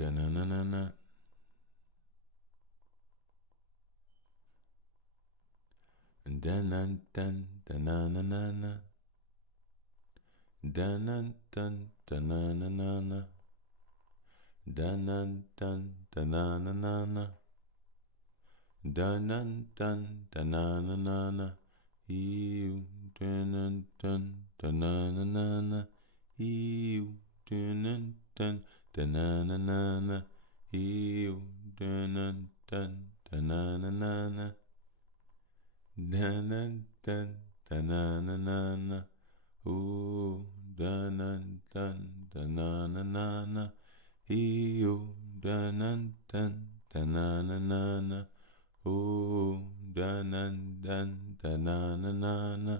Da na na na na. Da na dun da na na na na. Da na dun da na na na na. Da na dun da na na na na. Da na dun da na na na na. You dun dun da na na na na. You dun dun da na na na na. You dun dun da na na na na. Dun dun dun da na na na na. Ooh, dun dun dun da na na na na. Ooh, dun dun dun da na na na na. Ooh, dun dun dun da na na na na.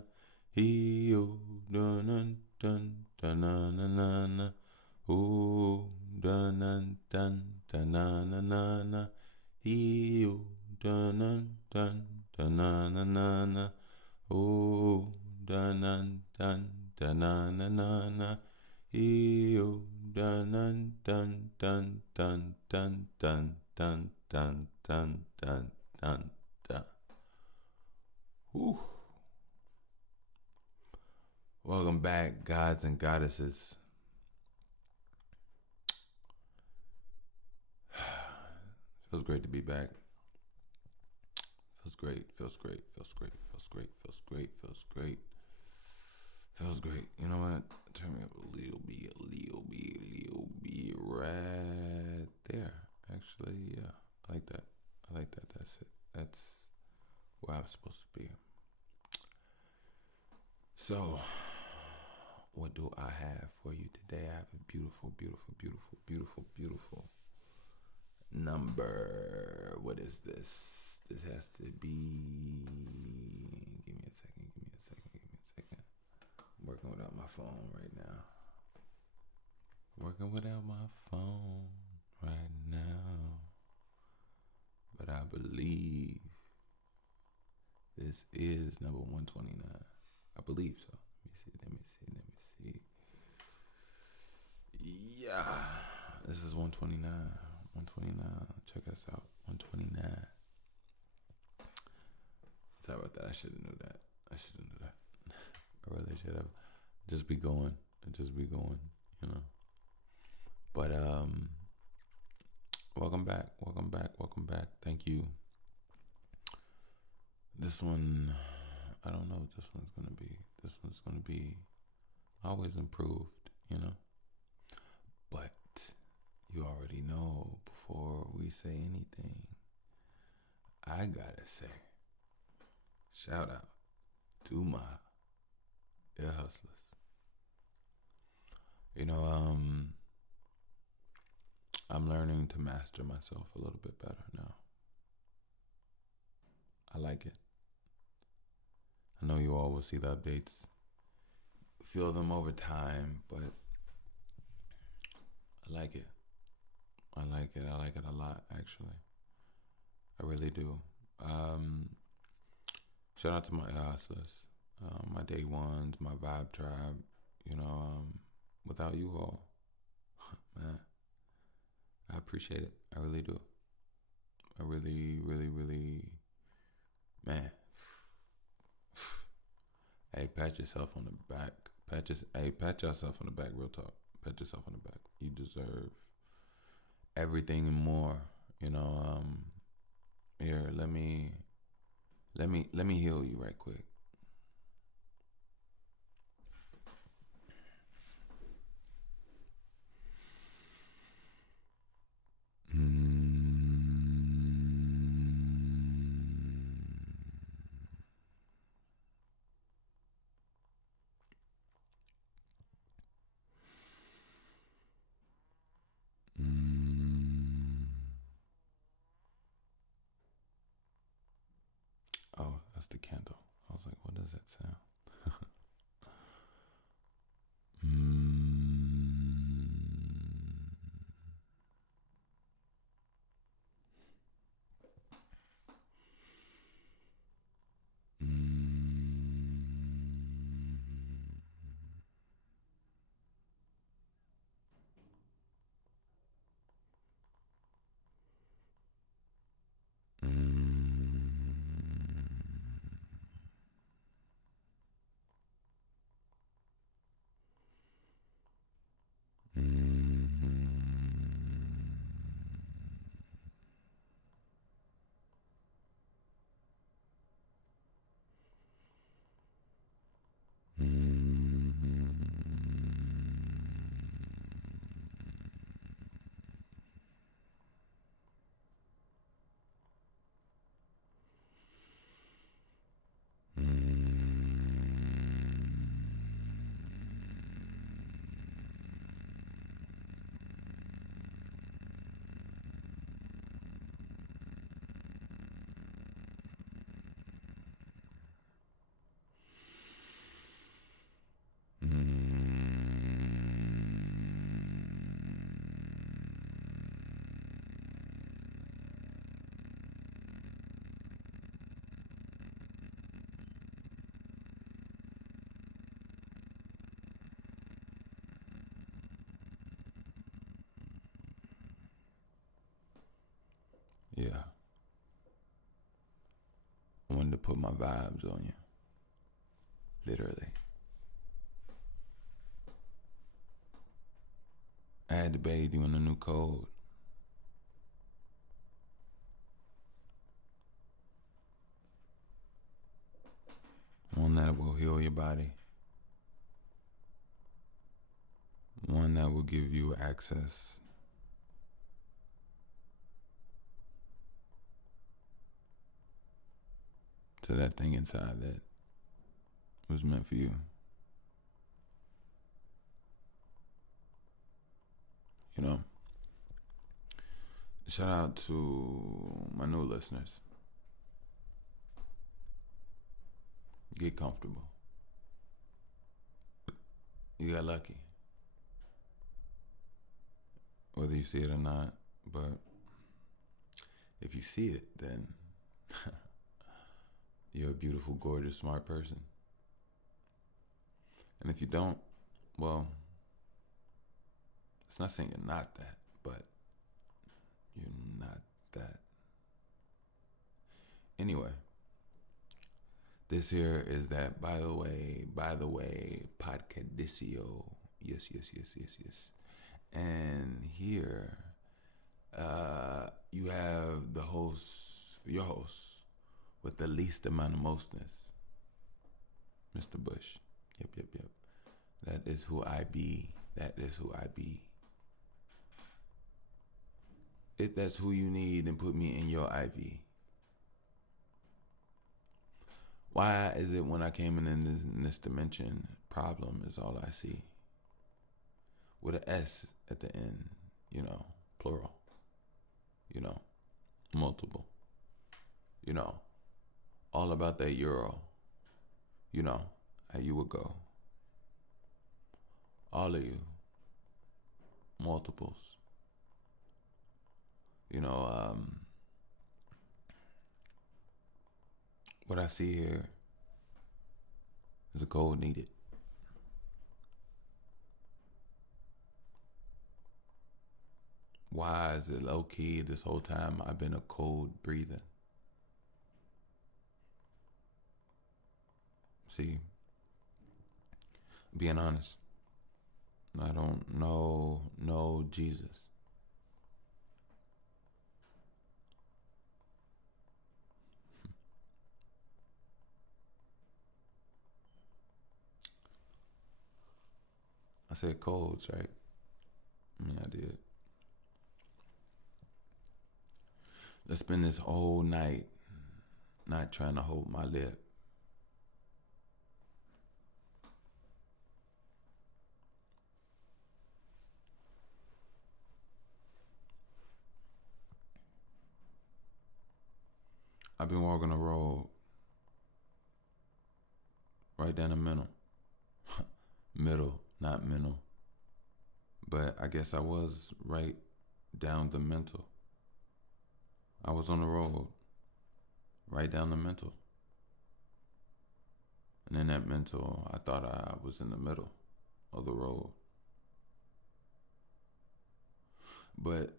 Ooh, dun dun dun da na na na na. Ooh, dun dun dun da na na na na. Ooh, dun dun dun da na na na na. Ooh, dun dun dun da na na na na. Ooh, dun dun dun dun dun dun dun dun dun dun dun dun dun. Whew. Welcome back, gods and goddesses. Feels great to be back. Feels great, feels great, feels great, feels great, feels great, feels great. Feels great. You know what? Turn me up a little bit right there. Actually, yeah. I like that. I like that. That's it. That's where I'm supposed to be. So, what do I have for you today? I have a beautiful, beautiful, beautiful, beautiful, beautiful number. What is this? This has to be. Give me a second. I'm working without my phone right now. But I believe this is number 129. I believe so. Let me see. Yeah. This is 129. 129. Check us out. 129. Sorry about that. I should have knew that. I really should have. Just be going, you know. But welcome back. Thank you. This one, I don't know what this one's gonna be. This one's gonna be always improved, you know. But you already know, before we say anything, I gotta say, shout out to my ear hustlers. You know, I'm learning to master myself a little bit better now. I like it. I know you all will see the updates, feel them over time, but I like it. I like it a lot, actually. I really do. Shout out to my hustlers, my day ones, my vibe tribe. You know, without you all, man, I appreciate it. I really do. I really, really, really, man. Hey, pat yourself on the back. Pat yourself on the back. Real talk. Pat yourself on the back. You deserve everything and more. You know. Here, let me heal you right quick. Oh, that's the candle. I was like, what does that sound? Yeah. I wanted to put my vibes on you. Literally. I had to bathe you in a new code. One that will heal your body. One that will give you access to that thing inside that was meant for you. You know, shout out to my new listeners. Get comfortable. You got lucky. Whether you see it or not, but if you see it, then you're a beautiful, gorgeous, smart person. And if you don't, well, it's not saying you're not that, but you're not that. Anyway, this here is that, by the way, Podcadicio. Yes. And here, you have the host, your host, with the least amount of mostness, Mr. Bush. Yep. That is who I be. If that's who you need, then put me in your IV. Why is it when I came in this dimension, problem is all I see? With an S at the end, plural, multiple, all about that euro, how you would go. All of you, multiples. What I see here is a code needed. Why is it low key this whole time I've been a code breathing? See, being honest, I don't know Jesus. I said codes, right? I did. Let's spend this whole night not trying to hold my lip. I've been walking a road right down the middle. Middle, not mental. But I guess I was right down the mental. I was on the road right down the mental. And in that mental, I thought I was in the middle of the road. But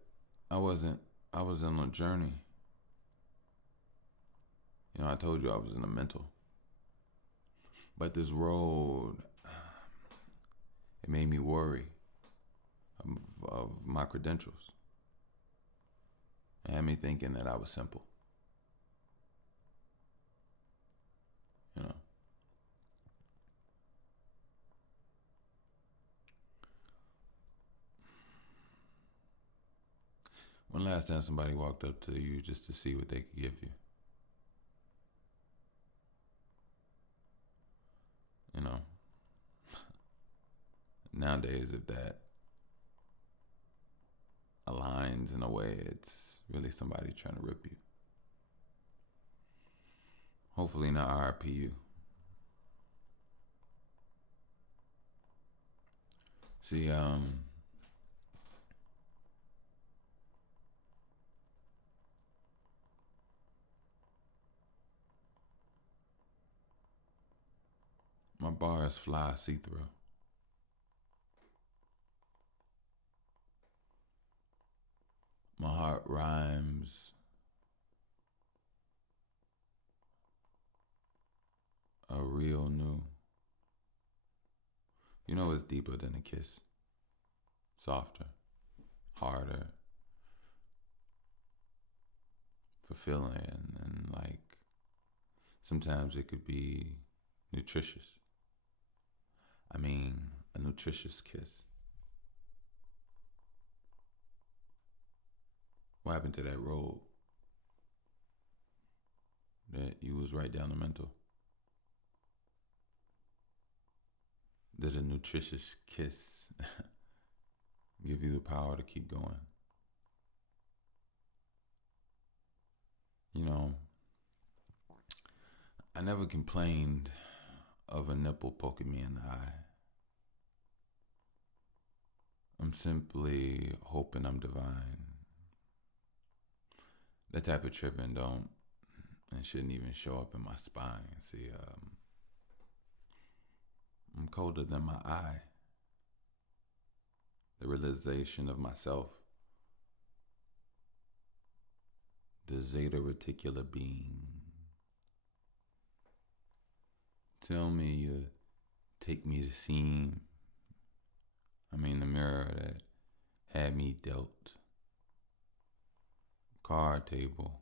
I wasn't. I was on a journey. I told you I was in the mental. But this road, it made me worry of my credentials. It had me thinking that I was simple. When last time somebody walked up to you just to see what they could give you? Nowadays, if that aligns in a way, it's really somebody trying to rip you. Hopefully not RIP you. See, my bars fly see-through. My heart rhymes You know it's deeper than a kiss. Softer, harder, fulfilling, and like sometimes it could be nutritious. I mean, a nutritious kiss. What happened to that road that you was right down the mental? Did a nutritious kiss give you the power to keep going? You know, I never complained of a nipple poking me in the eye. I'm simply hoping I'm divine. That type of tripping don't and shouldn't even show up in my spine. See, I'm colder than my eye. The realization of myself. The Zeta Reticular being. Tell me you take me to seem. I mean the mirror that had me dealt. Card table.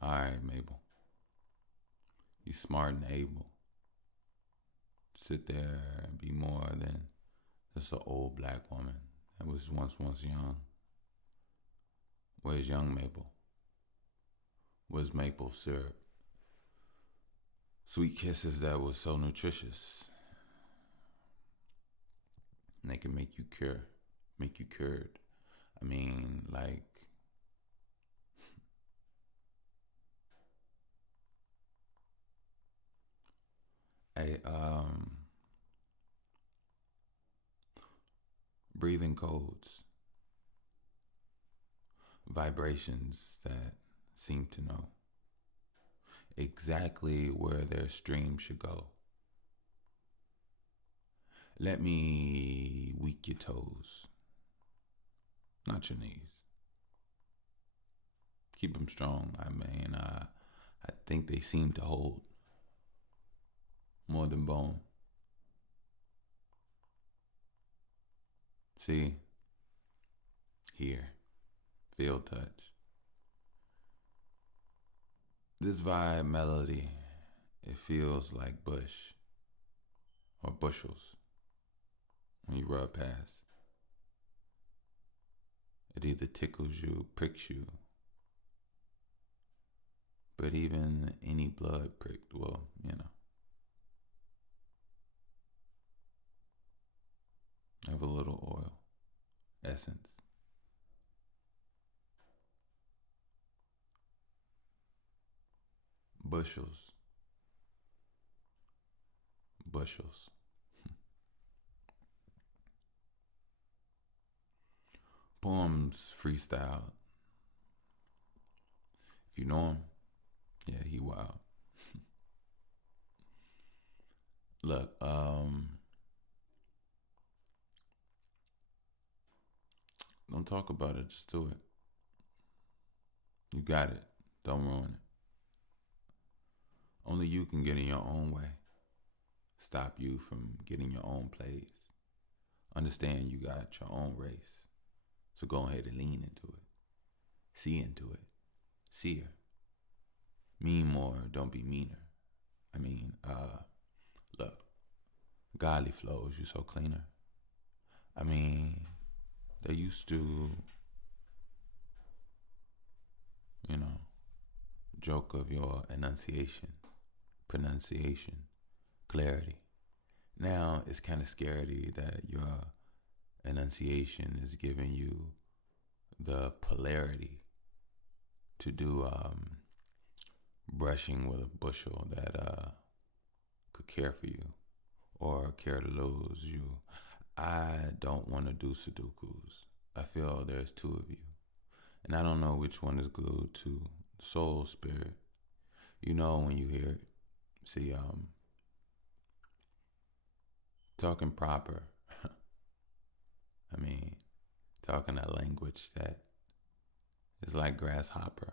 Alright, Mabel. You smart and able. Sit there and be more than just an old black woman that was once young. Where's young Mabel? Where's maple syrup? Sweet kisses that was so nutritious. And they can make you cured. I mean, like, breathing codes, vibrations that seem to know exactly where their stream should go. Let me weak your toes, not your knees. Keep them strong. I mean, I think they seem to hold more than bone. See, here, feel, touch. This vibe melody, it feels like bush or bushels when you rub past. It either tickles you, pricks you, but even any blood pricked, well, you know. Have a little oil, essence. Bushels. Poems freestyled. If you know him, yeah, he wild. Look, don't talk about it, just do it. You got it. Don't ruin it. Only you can get in your own way. Stop you from getting your own plays. Understand you got your own race. So go ahead and lean into it. See into it. See her. Mean more, don't be meaner. I mean, look, godly flows, you so cleaner. I mean, they used to, you know, joke of your enunciation, pronunciation, clarity. Now it's kind of scary that your enunciation is giving you the polarity to do brushing with a bushel that could care for you or care to lose you. I don't want to do Sudokus. I feel there's two of you. And I don't know which one is glued to soul, spirit. You know when you hear it. See, talking proper. I mean, talking a language that is like grasshopper.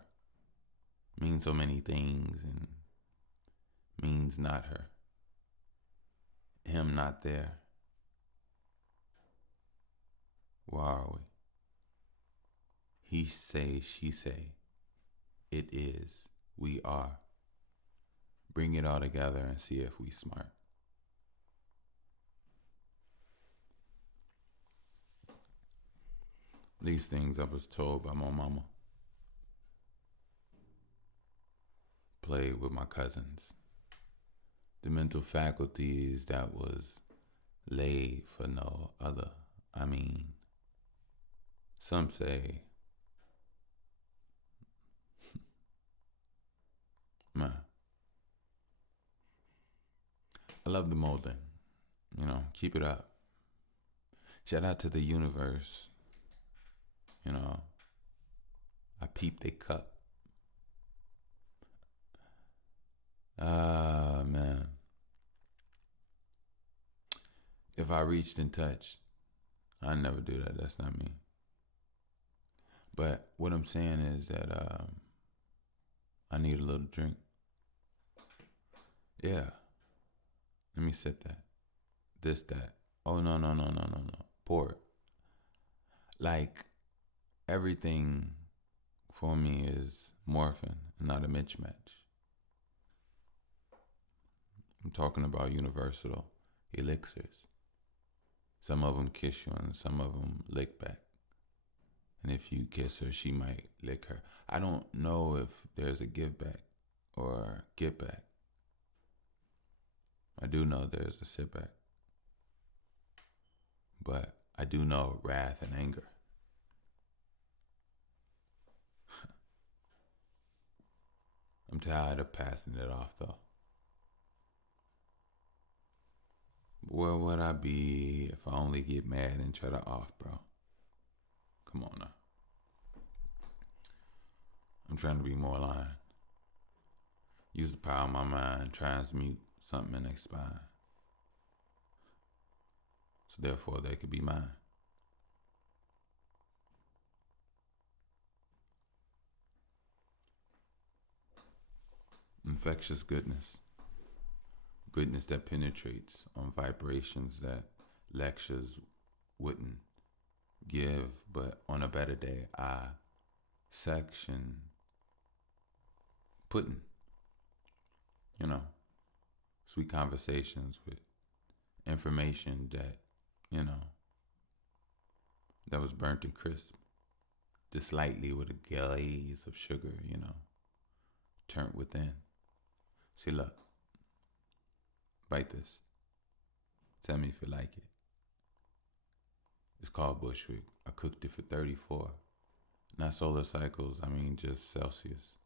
Means so many things and means not her. him not there, where are we? He say, she say, it is, we are. Bring it all together and see if we smart. These things I was told by my mama. Played with my cousins. The mental faculties that was laid for no other. I mean, some say, man, I love the molding. Keep it up. Shout out to the universe. I peeped a cup. Ah, man. If I reached and touched, I never do that. That's not me. But what I'm saying is that I need a little drink. Yeah. Let me set that. This, that. Oh, no. Pour it. Like, everything for me is morphing and not a mismatch. I'm talking about universal elixirs. Some of them kiss you and some of them lick back. And if you kiss her, she might lick her. I don't know if there's a give back or get back. I do know there's a sit back. But I do know wrath and anger. I'm tired of passing it off though. Where would I be if I only get mad and try to off, bro? Come on now. I'm trying to be more aligned. Use the power of my mind, transmute something in their spine. So therefore they could be mine. Infectious goodness. Goodness that penetrates on vibrations that lectures wouldn't give, but on a better day, I section putting, sweet conversations with information that, that was burnt and crisp, just lightly with a glaze of sugar, turned within. See, look, bite this. Tell me if you like it. It's called Bushwick. I cooked it for 34. Not solar cycles, I mean just Celsius.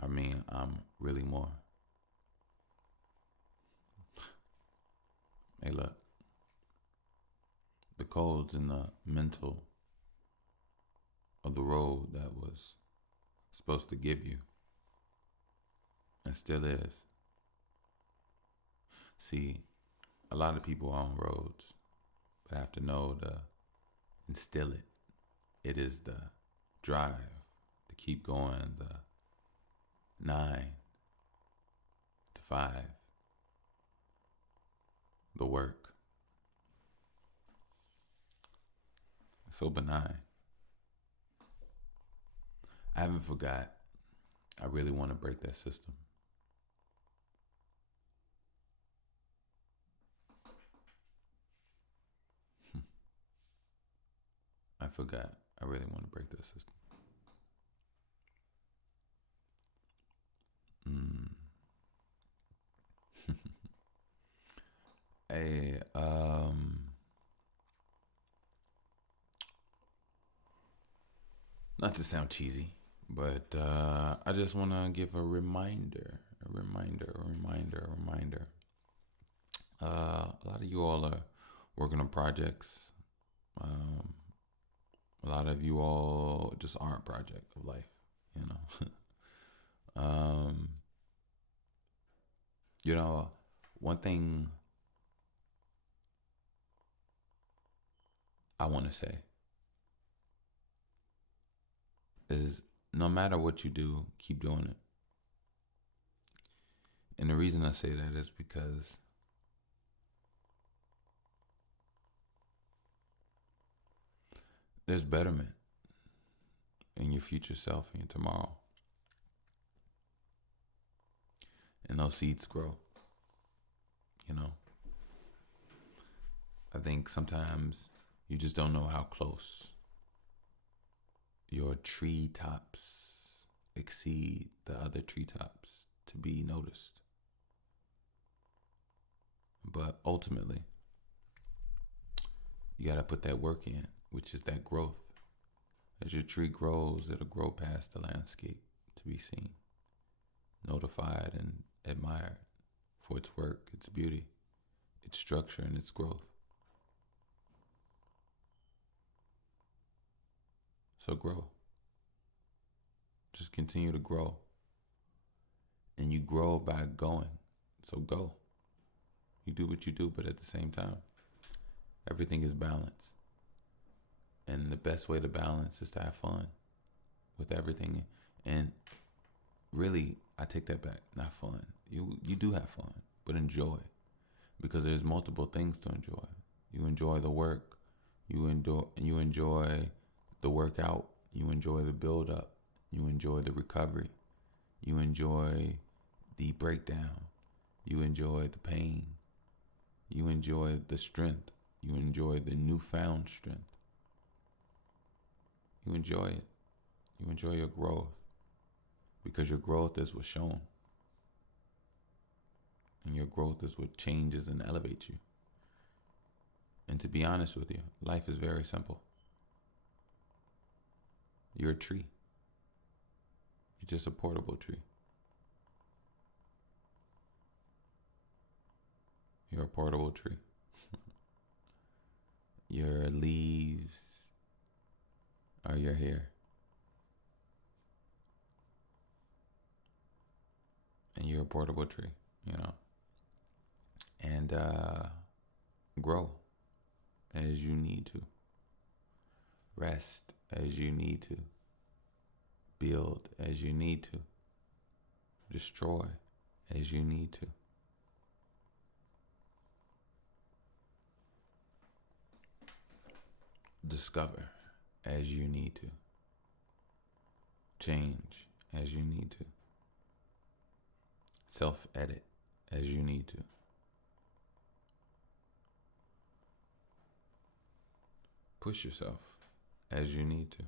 I'm really more. Hey, look. The code's in the mental of the road that was supposed to give you. And still is. See, a lot of people are on roads, but have to know to instill it. It is the drive to keep going, the 9 to 5, the work. It's so benign. I haven't forgot. I really want to break that system. I forgot. I really want to break that system. Hey, not to sound cheesy, but I just want to give a reminder. A lot of you all are working on projects. A lot of you all just aren't project of life, one thing I want to say is no matter what you do, keep doing it. And the reason I say that is because there's betterment in your future self and your tomorrow. And those seeds grow. You know, I think sometimes you just don't know how close your treetops exceed the other treetops to be noticed. But ultimately, you got to put that work in, which is that growth. As your tree grows, it'll grow past the landscape to be seen, notified, and admired for its work, its beauty, its structure, and its growth. So grow. Just continue to grow. And you grow by going. So go. You do what you do, but at the same time, everything is balance. And the best way to balance is to have fun with everything. And really, I take that back. Not fun. You do have fun, but enjoy. Because there's multiple things to enjoy. You enjoy the work. You enjoy the workout. You enjoy the build up. You enjoy the recovery. You enjoy the breakdown. You enjoy the pain. You enjoy the strength. You enjoy the newfound strength. You enjoy it. You enjoy your growth. Because your growth is what's shown. And your growth is what changes and elevates you. And to be honest with you, life is very simple. You're a tree. You're just a portable tree. You're a portable tree. Your leaves are your hair. And you're a portable tree, you know. And grow as you need to. Rest as you need to. Build as you need to. Destroy as you need to. Discover as you need to. Change as you need to. Self-edit as you need to. Push yourself as you need to.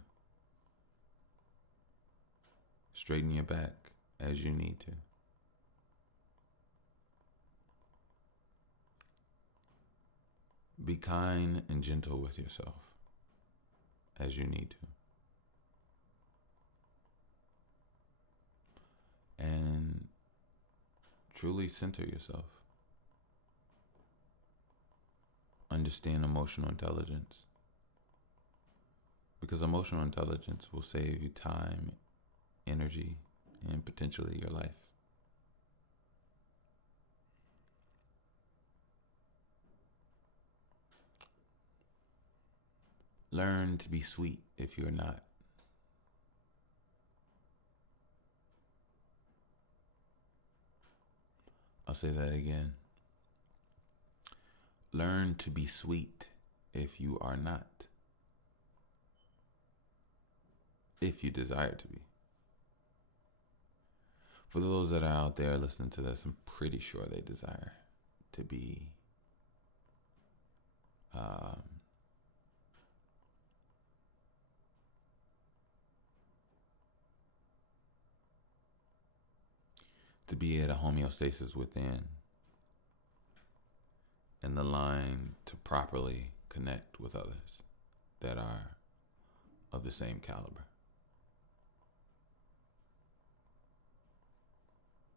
Straighten your back as you need to. Be kind and gentle with yourself as you need to. And truly center yourself. Understand emotional intelligence. Because emotional intelligence will save you time, energy, and potentially your life. Learn to be sweet if you're not. I'll say that again. Learn to be sweet if you are not. If you desire to be. For those that are out there listening to this, I'm pretty sure they desire to be at a homeostasis within, and the line to properly connect with others that are of the same caliber.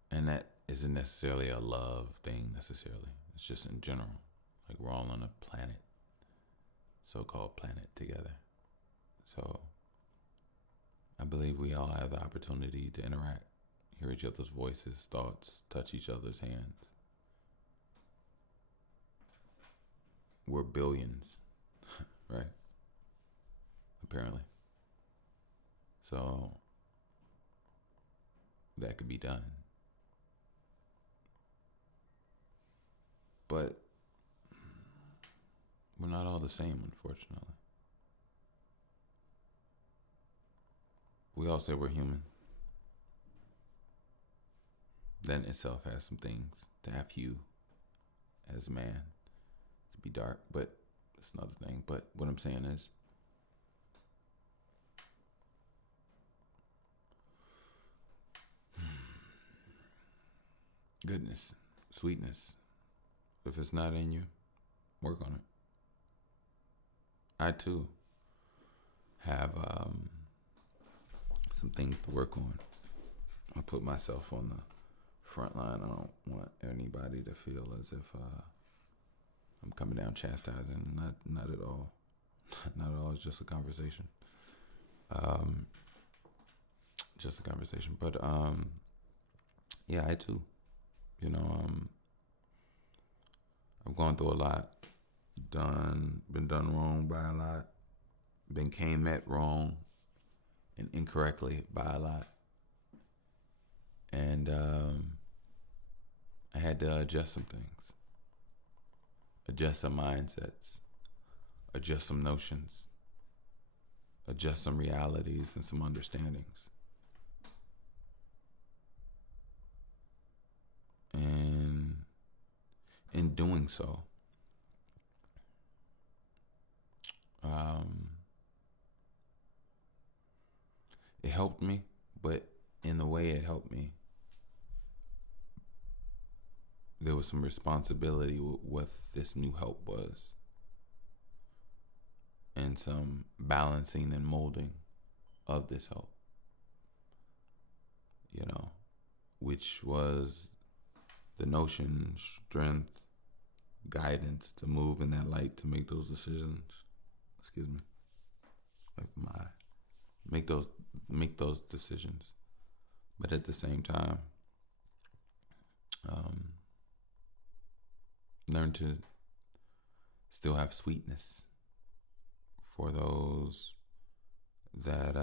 And that isn't necessarily a love thing necessarily. It's just in general. Like we're all on a planet, so-called planet together. So I believe we all have the opportunity to interact, hear each other's voices, thoughts, touch each other's hands. We're billions, right? Apparently. So that could be done. But we're not all the same, unfortunately. we all say we're human. That in itself has some things. To have hue as a man, to be dark, but that's another thing. But what I'm saying is, goodness, sweetness. If it's not in you, work on it. I too have some things to work on. I put myself on the front line. I don't want anybody to feel as if I'm coming down chastising. Not at all. Not at all. It's just a conversation. Just a conversation. But yeah, I too. You know, I've gone through a lot. Been done wrong by a lot. Came at wrong and incorrectly by a lot. And I had to adjust some things. Adjust some mindsets. Adjust some notions. Adjust some realities and some understandings. And in doing so, it helped me, but in the way it helped me, there was some responsibility with what this new help was, and some balancing and molding of this help, you know, which was the notion, strength, guidance to move in that light, to make those decisions. Excuse me. Make those decisions, but at the same time, learn to still have sweetness for those that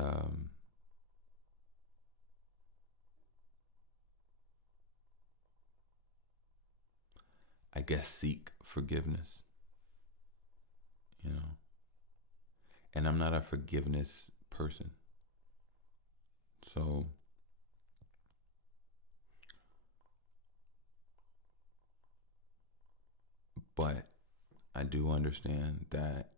I guess seek forgiveness, you know. And I'm not a forgiveness person. So but I do understand that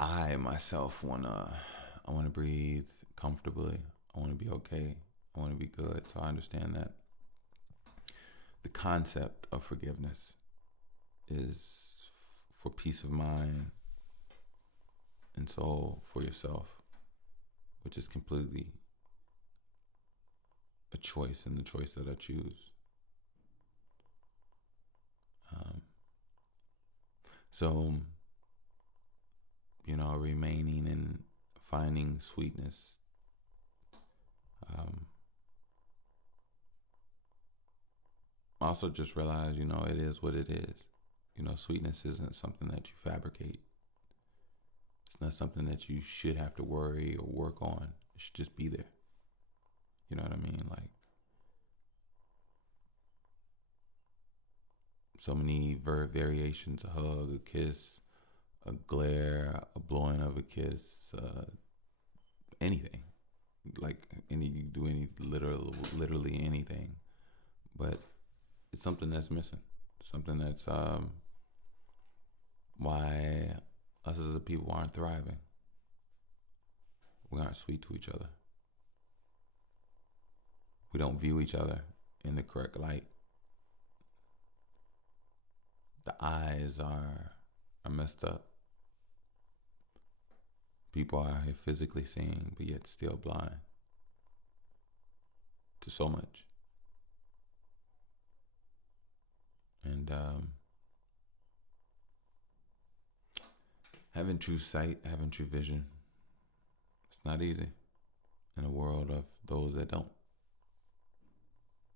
I myself I wanna breathe comfortably. I wanna be okay. I wanna be good. So I understand that the concept of forgiveness is for peace of mind and soul, for yourself, which is completely a choice, and the choice that I choose. So, you know, remaining and finding sweetness. Also just realize, you know, it is what it is. You know, sweetness isn't something that you fabricate. It's not something that you should have to worry or work on. It should just be there. You know what I mean? Like, so many variations: a hug, a kiss, a glare, a blowing of a kiss, anything. Like you do literally anything, but it's something that's missing. Something that's why us as a people aren't thriving. We aren't sweet to each other. We don't view each other in the correct light. The eyes are messed up. People are here physically seeing, but yet still blind to so much. And having true sight, having true vision, it's not easy in a world of those that don't.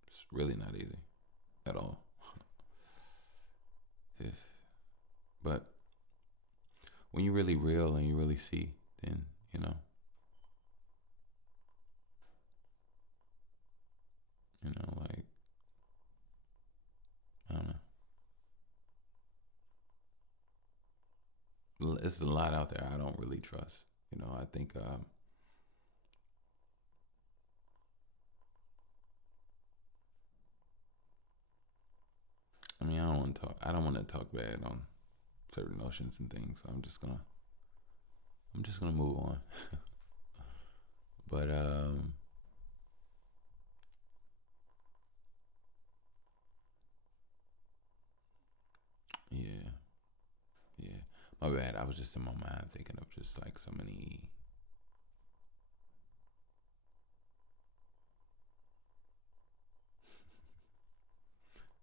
It's really not easy at all. But when you're really real and you really see, then, you know, like, I don't know. It's a lot out there I don't really trust. You know, I think I don't want to talk bad on certain notions and things. So I'm just gonna move on. But yeah, yeah. My bad. I was just in my mind thinking of just like so many.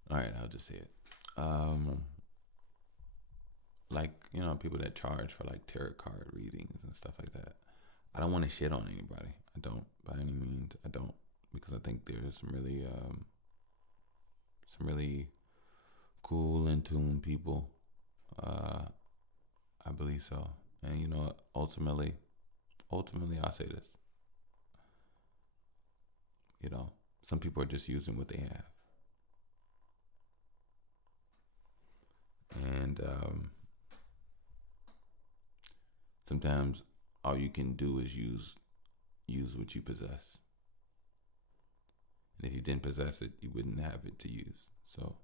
All right, I'll just say it. Um, like people that charge for like tarot card readings and stuff like that. I don't want to shit on anybody. I don't by any means. I don't because I think there's some really cool in tune people. Uh, I believe so. And ultimately, I'll say this. You know, some people are just using what they have, and sometimes all you can do is use what you possess. And if you didn't possess it, you wouldn't have it to use. So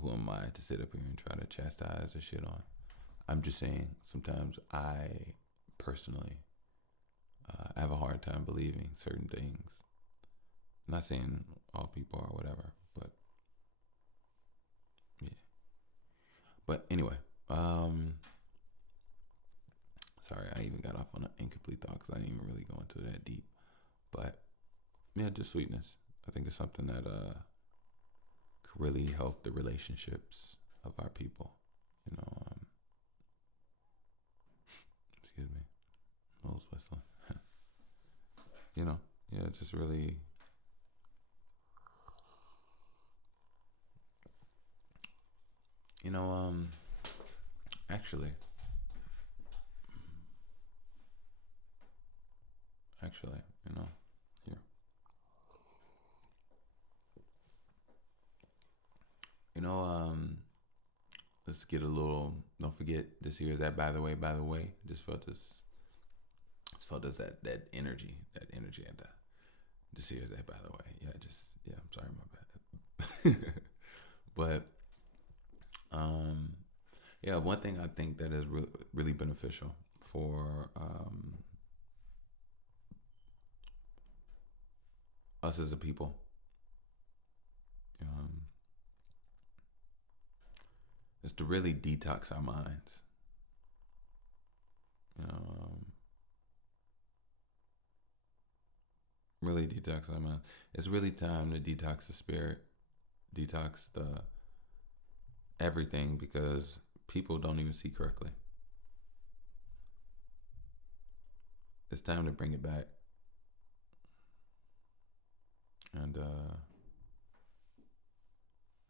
who am I to sit up here and try to chastise or shit on? I'm just saying sometimes I personally have a hard time believing certain things. I'm not saying all people are whatever, but yeah. But anyway, sorry, I even got off on an incomplete thought because I didn't even really go into that deep. But yeah, just sweetness. I think it's something that could really help the relationships of our people. Excuse me, nose whistling. Yeah, just really. You know, actually, actually, here. You know, let's get a little. Don't forget this here is that. By the way, just felt this. Just felt this that energy, at the. This here is that. By the way, yeah. I'm sorry, my bad. But yeah, one thing I think that is really beneficial for us as a people. Um, is to really detox our minds. You know, really detox our mind. It's really time to detox the spirit, detox the everything because people don't even see correctly. It's time to bring it back. And I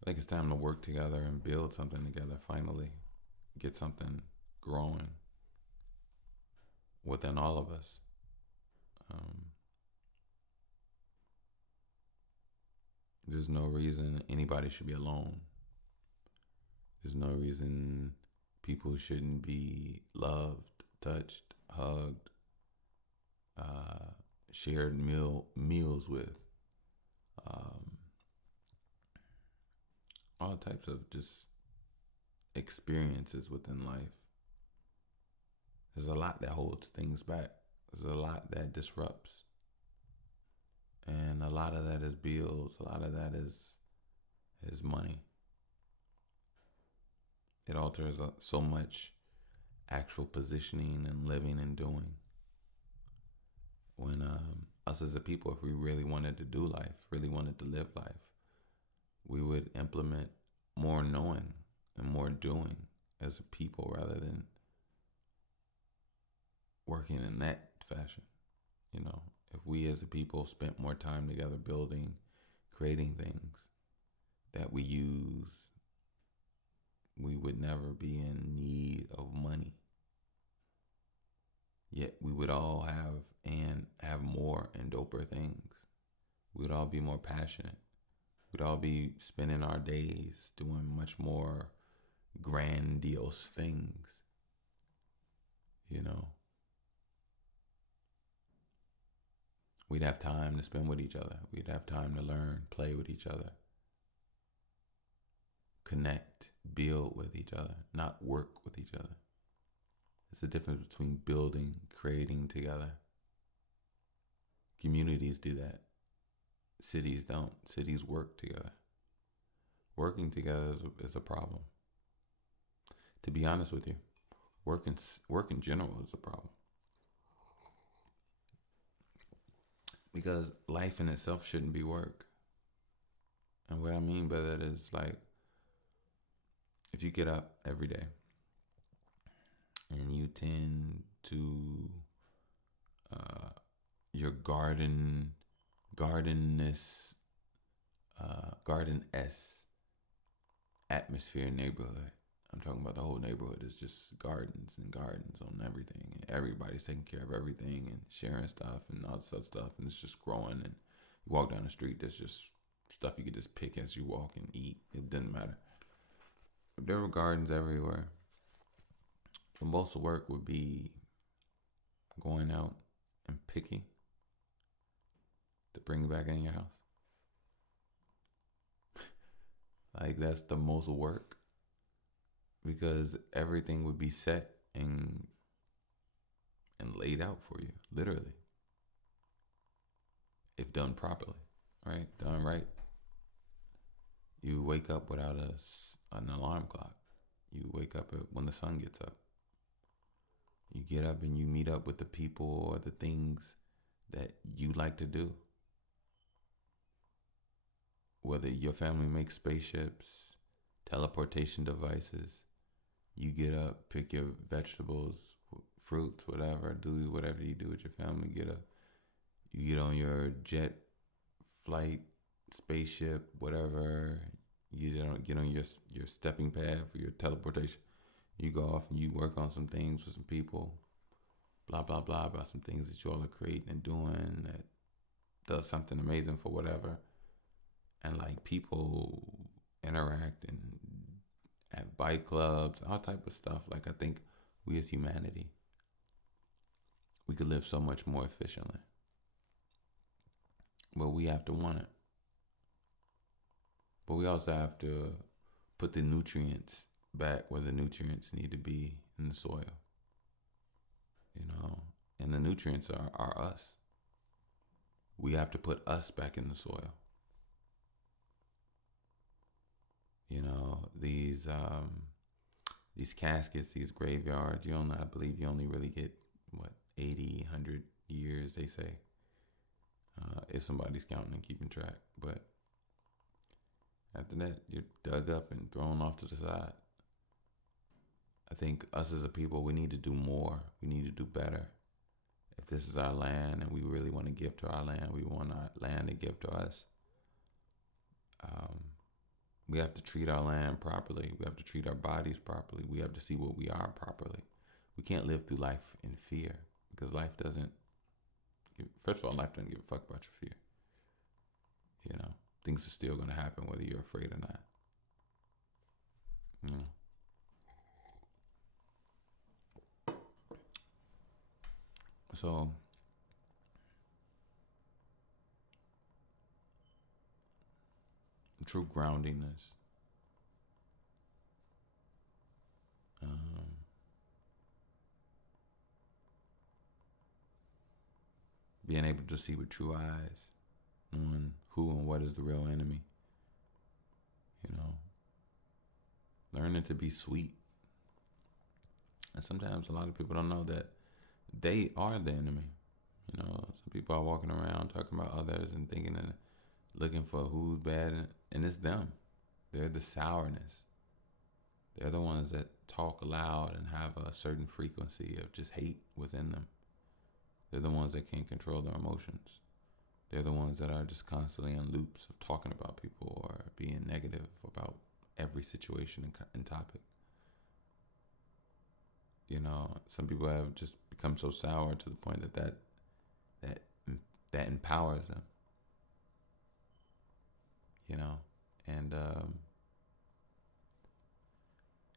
think it's time to work together and build something together finally. Get something growing within all of us. There's no reason anybody should be alone. There's no reason people shouldn't be loved, touched, hugged, shared meals with, all types of just experiences within life. There's a lot that holds things back. There's a lot that disrupts. And a lot of that is bills. A lot of that is money. It alters so much actual positioning and living and doing. When us as a people, if we really wanted to do life, really wanted to live life, we would implement more knowing and more doing as a people rather than working in that fashion. If we as a people spent more time together building, creating things that we use, we would never be in need of money. Yet we would all have more and doper things. We would all be more passionate. We'd all be spending our days doing much more grandiose things. We'd have time to spend with each other. We'd have time to learn, play with each other, connect, build with each other, not work with each other. There's a difference between building, creating together. Communities do that. Cities don't. Cities work together. Working together is a problem. To be honest with you, work in general is a problem. Because life in itself shouldn't be work. And what I mean by that is, like, if you get up every day and you tend to your garden-esque atmosphere neighborhood. I'm talking about the whole neighborhood is just gardens and gardens on everything, and everybody's taking care of everything and sharing stuff and all this other stuff, and it's just growing. And you walk down the street, there's just stuff you could just pick as you walk and eat. It doesn't matter. If there were gardens everywhere, the most work would be going out and picking to bring back in your house. Like, that's the most work, because everything would be set and laid out for you, literally, if done properly, right? Done right. You wake up without an alarm clock. You wake up when the sun gets up. You get up and you meet up with the people or the things that you like to do. Whether your family makes spaceships, teleportation devices, you get up, pick your vegetables, fruits, whatever, do whatever you do with your family, get up. You get on your jet flight, spaceship, whatever. You get on your stepping pad for your teleportation. You go off and you work on some things with some people, blah, blah, blah, about some things that you all are creating and doing that does something amazing for whatever. And, like, people interact and at bike clubs, all type of stuff. Like, I think we as humanity, we could live so much more efficiently. But we have to want it. But we also have to put the nutrients back where the nutrients need to be in the soil. And the nutrients are us. We have to put us back in the soil. These caskets, these graveyards, I believe you only really get, 80, 100 years, they say, if somebody's counting and keeping track. But after that, you're dug up and thrown off to the side. I think us as a people, we need to do more. We need to do better. If this is our land and we really want to give to our land, we want our land to give to us. We have to treat our land properly. We have to treat our bodies properly. We have to see what we are properly. We can't live through life in fear, because life doesn't give a fuck about your fear. Things are still going to happen whether you're afraid or not. So, true groundiness. Being able to see with true eyes, knowing who and what is the real enemy. Learning to be sweet. And sometimes a lot of people don't know that they are the enemy. Some people are walking around talking about others and thinking and looking for who's bad, and it's them. They're the sourness. They're the ones that talk loud and have a certain frequency of just hate within them. They're the ones that can't control their emotions. They're the ones that are just constantly in loops of talking about people or being negative about every situation and topic. Some people have just become so sour to the point that empowers them. And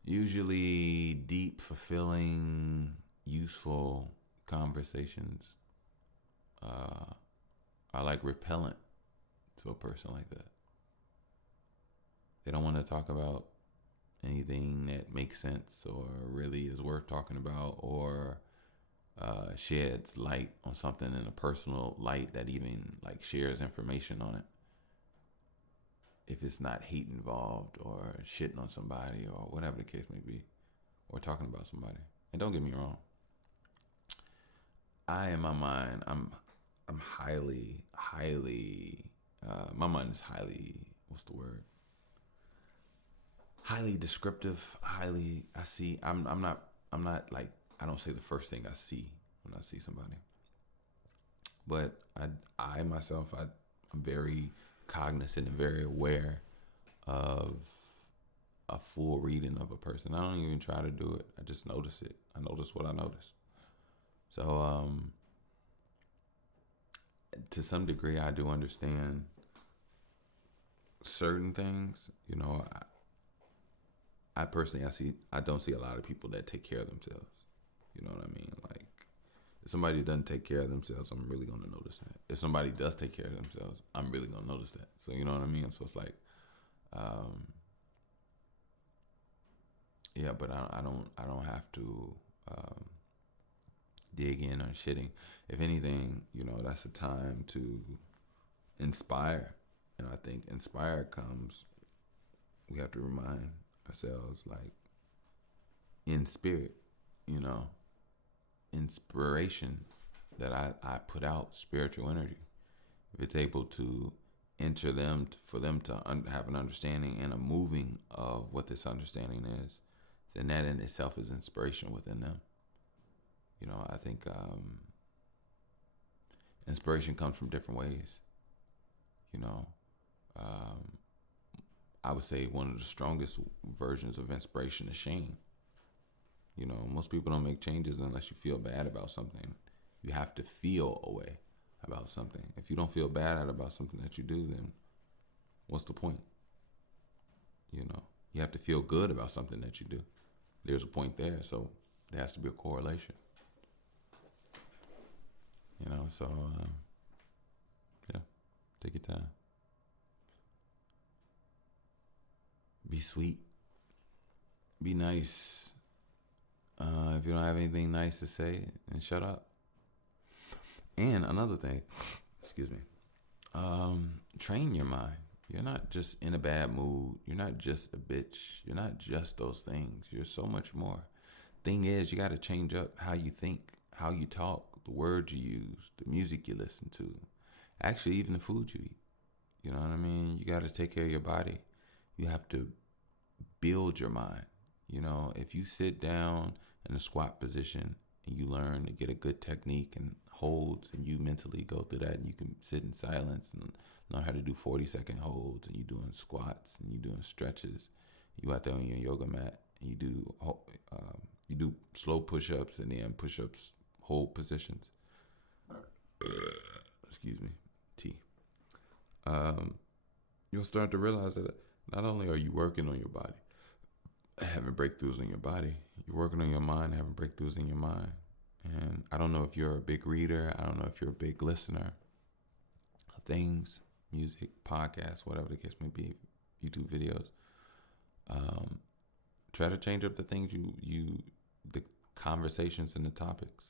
usually deep, fulfilling, useful conversations are like repellent to a person like that. They don't want to talk about anything that makes sense or really is worth talking about, or sheds light on something in a personal light that even like shares information on it. If it's not hate involved or shitting on somebody or whatever the case may be, or talking about somebody. And don't get me wrong, in my mind, I'm highly, my mind is highly, what's the word? Highly descriptive. I'm not like, I don't say the first thing I see when I see somebody. But I myself, I'm very cognizant and very aware of a full reading of a person. I don't even try to do it. I just notice it. I notice what I notice. So, to some degree, I do understand certain things. I personally, I don't see a lot of people that take care of themselves. You know what I mean? Like, if somebody doesn't take care of themselves, I'm really going to notice that. If somebody does take care of themselves, I'm really going to notice that. So, you know what I mean? So it's like, yeah, but I don't have to dig in on shitting. If anything, that's a time to inspire. And I think inspire comes, we have to remind ourselves, like, in spirit, inspiration that I put out, spiritual energy. If it's able to enter them, for them to have an understanding and a moving of what this understanding is, then that in itself is inspiration within them. I think inspiration comes from different ways. I would say one of the strongest versions of inspiration is shame. Most people don't make changes unless you feel bad about something. You have to feel a way about something. If you don't feel bad about something that you do, then what's the point? You have to feel good about something that you do. There's a point there, so there has to be a correlation. So yeah, take your time. Be sweet. Be nice. If you don't have anything nice to say, then shut up. And another thing, excuse me, train your mind. You're not just in a bad mood. You're not just a bitch. You're not just those things. You're so much more. Thing is, you got to change up how you think, how you talk, the words you use, the music you listen to, actually even the food you eat. You know what I mean? You got to take care of your body. You have to build your mind. If you sit down in a squat position and you learn to get a good technique and holds, and you mentally go through that, and you can sit in silence and learn how to do 40-second holds, and you doing squats and you doing stretches, you out there on your yoga mat and you do slow push-ups and then push-ups, hold positions. Excuse me, tea. You'll start to realize that not only are you working on your body, having breakthroughs in your body, you're working on your mind, having breakthroughs in your mind. And I don't know if you're a big reader. I don't know if you're a big listener of things, music, podcasts, whatever the case may be, YouTube videos. Try to change up the things the conversations and the topics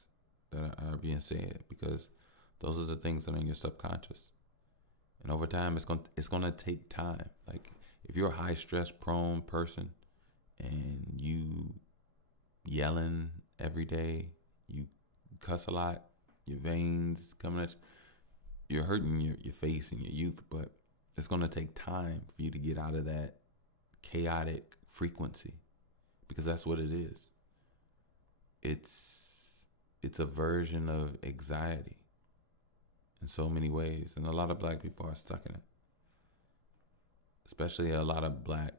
that are being said, because those are the things that are in your subconscious. And over time, it's gonna take time. Like, if you're a high stress prone person and you yelling every day, you cuss a lot, your veins coming at you, you're hurting your face and your youth. But it's gonna take time for you to get out of that chaotic frequency, because that's what it is. It's a version of anxiety in so many ways, and a lot of black people are stuck in it. Especially a lot of black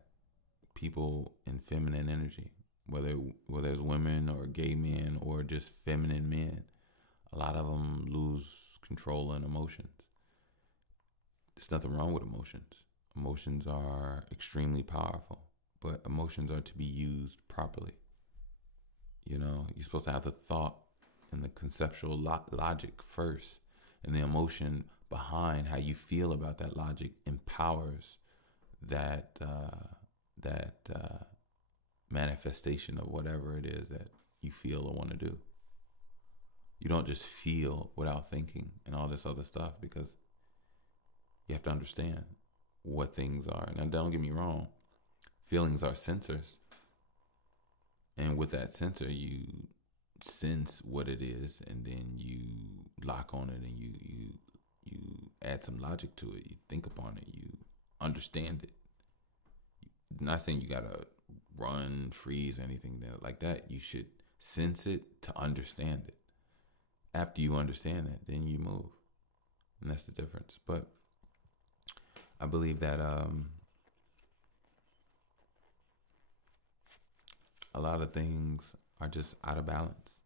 people in feminine energy, whether it's women or gay men or just feminine men. A lot of them lose control in emotions. There's nothing wrong with emotions. Emotions are extremely powerful, but emotions are to be used properly. You're supposed to have the thought and the conceptual logic first, and the emotion behind how you feel about that logic empowers that manifestation of whatever it is that you feel or want to do. You don't just feel without thinking and all this other stuff, because you have to understand what things are. Now, don't get me wrong, feelings are sensors. And with that sensor, you sense what it is, and then you lock on it, and you add some logic to it. You think upon it. You understand it. I'm not saying you gotta run, freeze, or anything like that. You should sense it to understand it. After you understand it, then you move, and that's the difference. But I believe that a lot of things are just out of balance,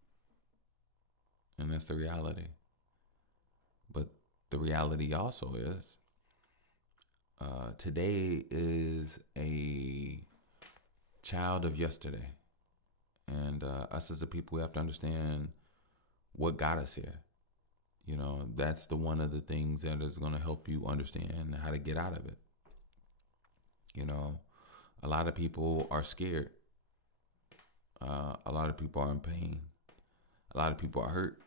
and that's the reality. But the reality also is today is a child of yesterday, and us as a people, we have to understand what got us here. You know, that's the one of the things that is going to help you understand how to get out of it. You know, a lot of people are scared. A lot of people are in pain. A lot of people are hurt.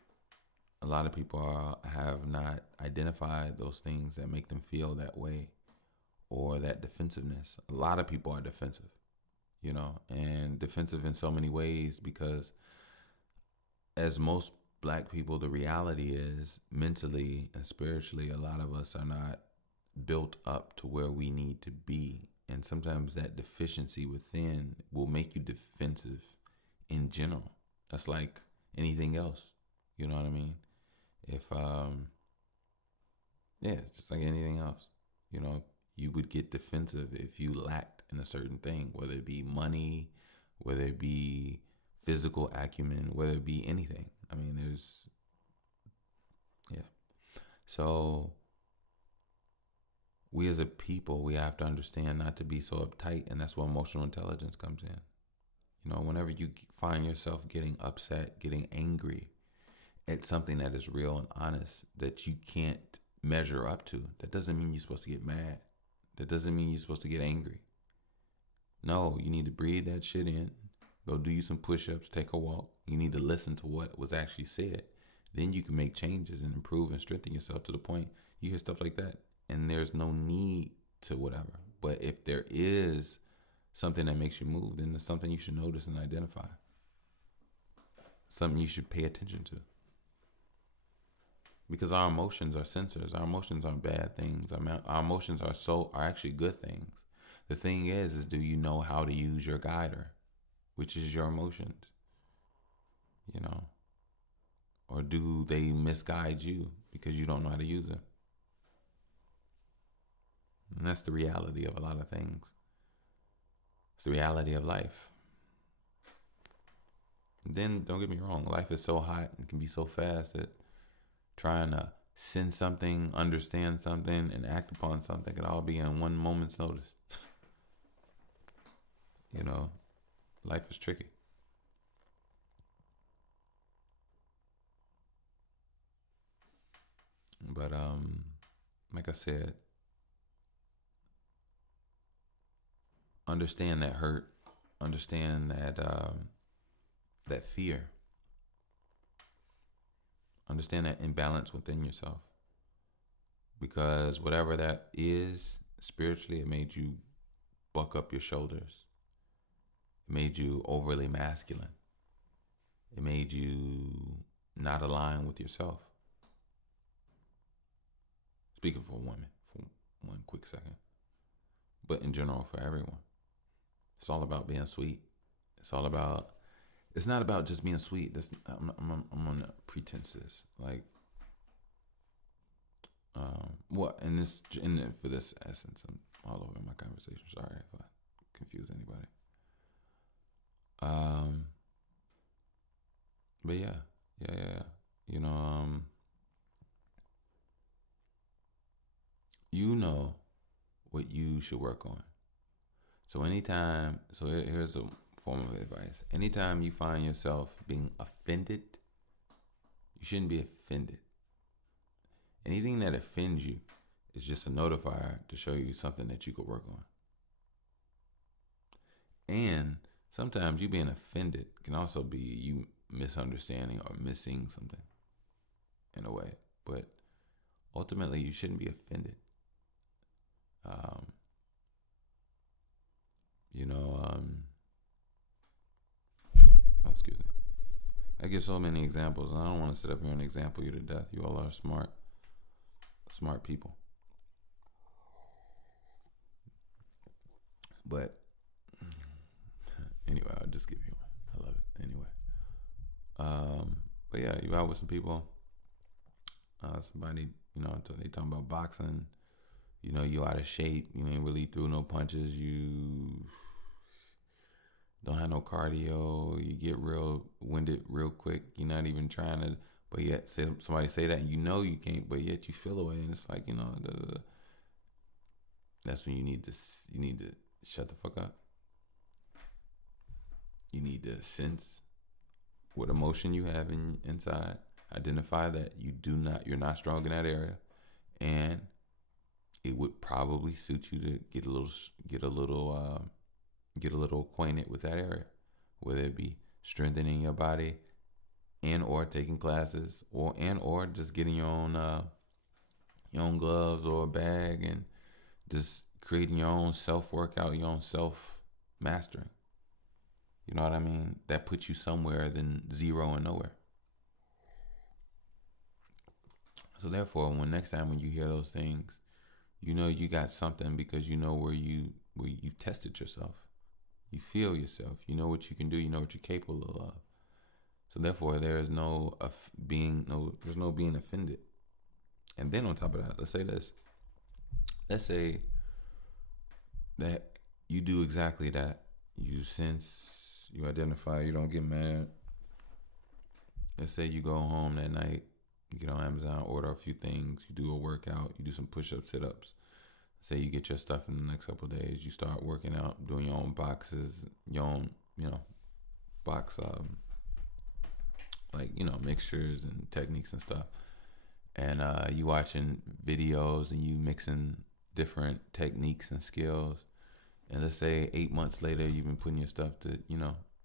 A lot of people have not identified those things that make them feel that way, or that defensiveness. A lot of people are defensive, you know, and defensive in so many ways, because as most Black people, the reality is mentally and spiritually, a lot of us are not built up to where we need to be. And sometimes that deficiency within will make you defensive in general. That's like anything else. You know what I mean? If, it's just like anything else. You know, you would get defensive if you lacked in a certain thing, whether it be money, whether it be physical acumen, whether it be anything. I mean, So we as a people, we have to understand not to be so uptight, and that's where emotional intelligence comes in. You know, whenever you find yourself getting upset, getting angry at something that is real and honest that you can't measure up to, that doesn't mean you're supposed to get mad. That doesn't mean you're supposed to get angry. No, you need to breathe that shit in. Go do you some push-ups, take a walk. You need to listen to what was actually said. Then you can make changes and improve and strengthen yourself to the point you hear stuff like that, and there's no need to whatever. But if there is something that makes you move, then it's something you should notice and identify. Something you should pay attention to. Because our emotions are sensors. Our emotions aren't bad things. Our emotions are actually good things. The thing is do you know how to use your guider, which is your emotions? You know? Or do they misguide you because you don't know how to use them? And that's the reality of a lot of things. It's the reality of life. And then, don't get me wrong, life is so hot and can be so fast that trying to send something, understand something, and act upon something could all be in one moment's notice. You know, life is tricky. But like I said, understand that hurt, understand that that fear, understand that imbalance within yourself, because whatever that is spiritually, it made you buck up your shoulders. It made you overly masculine. It made you not align with yourself. Speaking for women, for one quick second, but in general for everyone, it's all about being sweet. It's not about just being sweet. I'm on pretenses. Like, for this essence, I'm all over my conversation. Sorry if I confuse anybody. But yeah. You know, you know what you should work on. So here's a form of advice. Anytime you find yourself being offended, you shouldn't be offended. Anything that offends you is just a notifier to show you something that you could work on. And sometimes you being offended can also be you misunderstanding or missing something in a way. But ultimately, you shouldn't be offended. Um, you know, oh, excuse me. I give so many examples, and I don't want to sit up here and example you to death. You all are smart people. But anyway, I'll just give you one. I love it. Anyway. But yeah, you out with some people. Somebody, they talking about boxing. You out of shape. You ain't really threw no punches. You don't have no cardio. You get real winded real quick. You're not even trying to. But yet, somebody say that you can't. But yet you feel away, and it's like that's when you need to shut the fuck up. You need to sense what emotion you have inside. Identify that you're not strong in that area, and it would probably suit you to get a little acquainted with that area, whether it be strengthening your body, and or taking classes, or just getting your own gloves or a bag, and just creating your own self workout, your own self mastering. You know what I mean? That puts you somewhere than zero and nowhere. So therefore, next time when you hear those things, you got something, because you know where you tested yourself. You feel yourself. You know what you can do. You know what you're capable of. So therefore, there's no being offended. And then on top of that, let's say this. Let's say that you do exactly that. You sense, you identify, you don't get mad. Let's say you go home that night, you get on Amazon, order a few things, you do a workout, you do some push-ups, sit-ups. Say you get your stuff in the next couple of days, you start working out, doing your own boxes, your own, box, mixtures and techniques and stuff. And you watching videos and you mixing different techniques and skills. And let's say 8 months later, you've been putting your stuff to,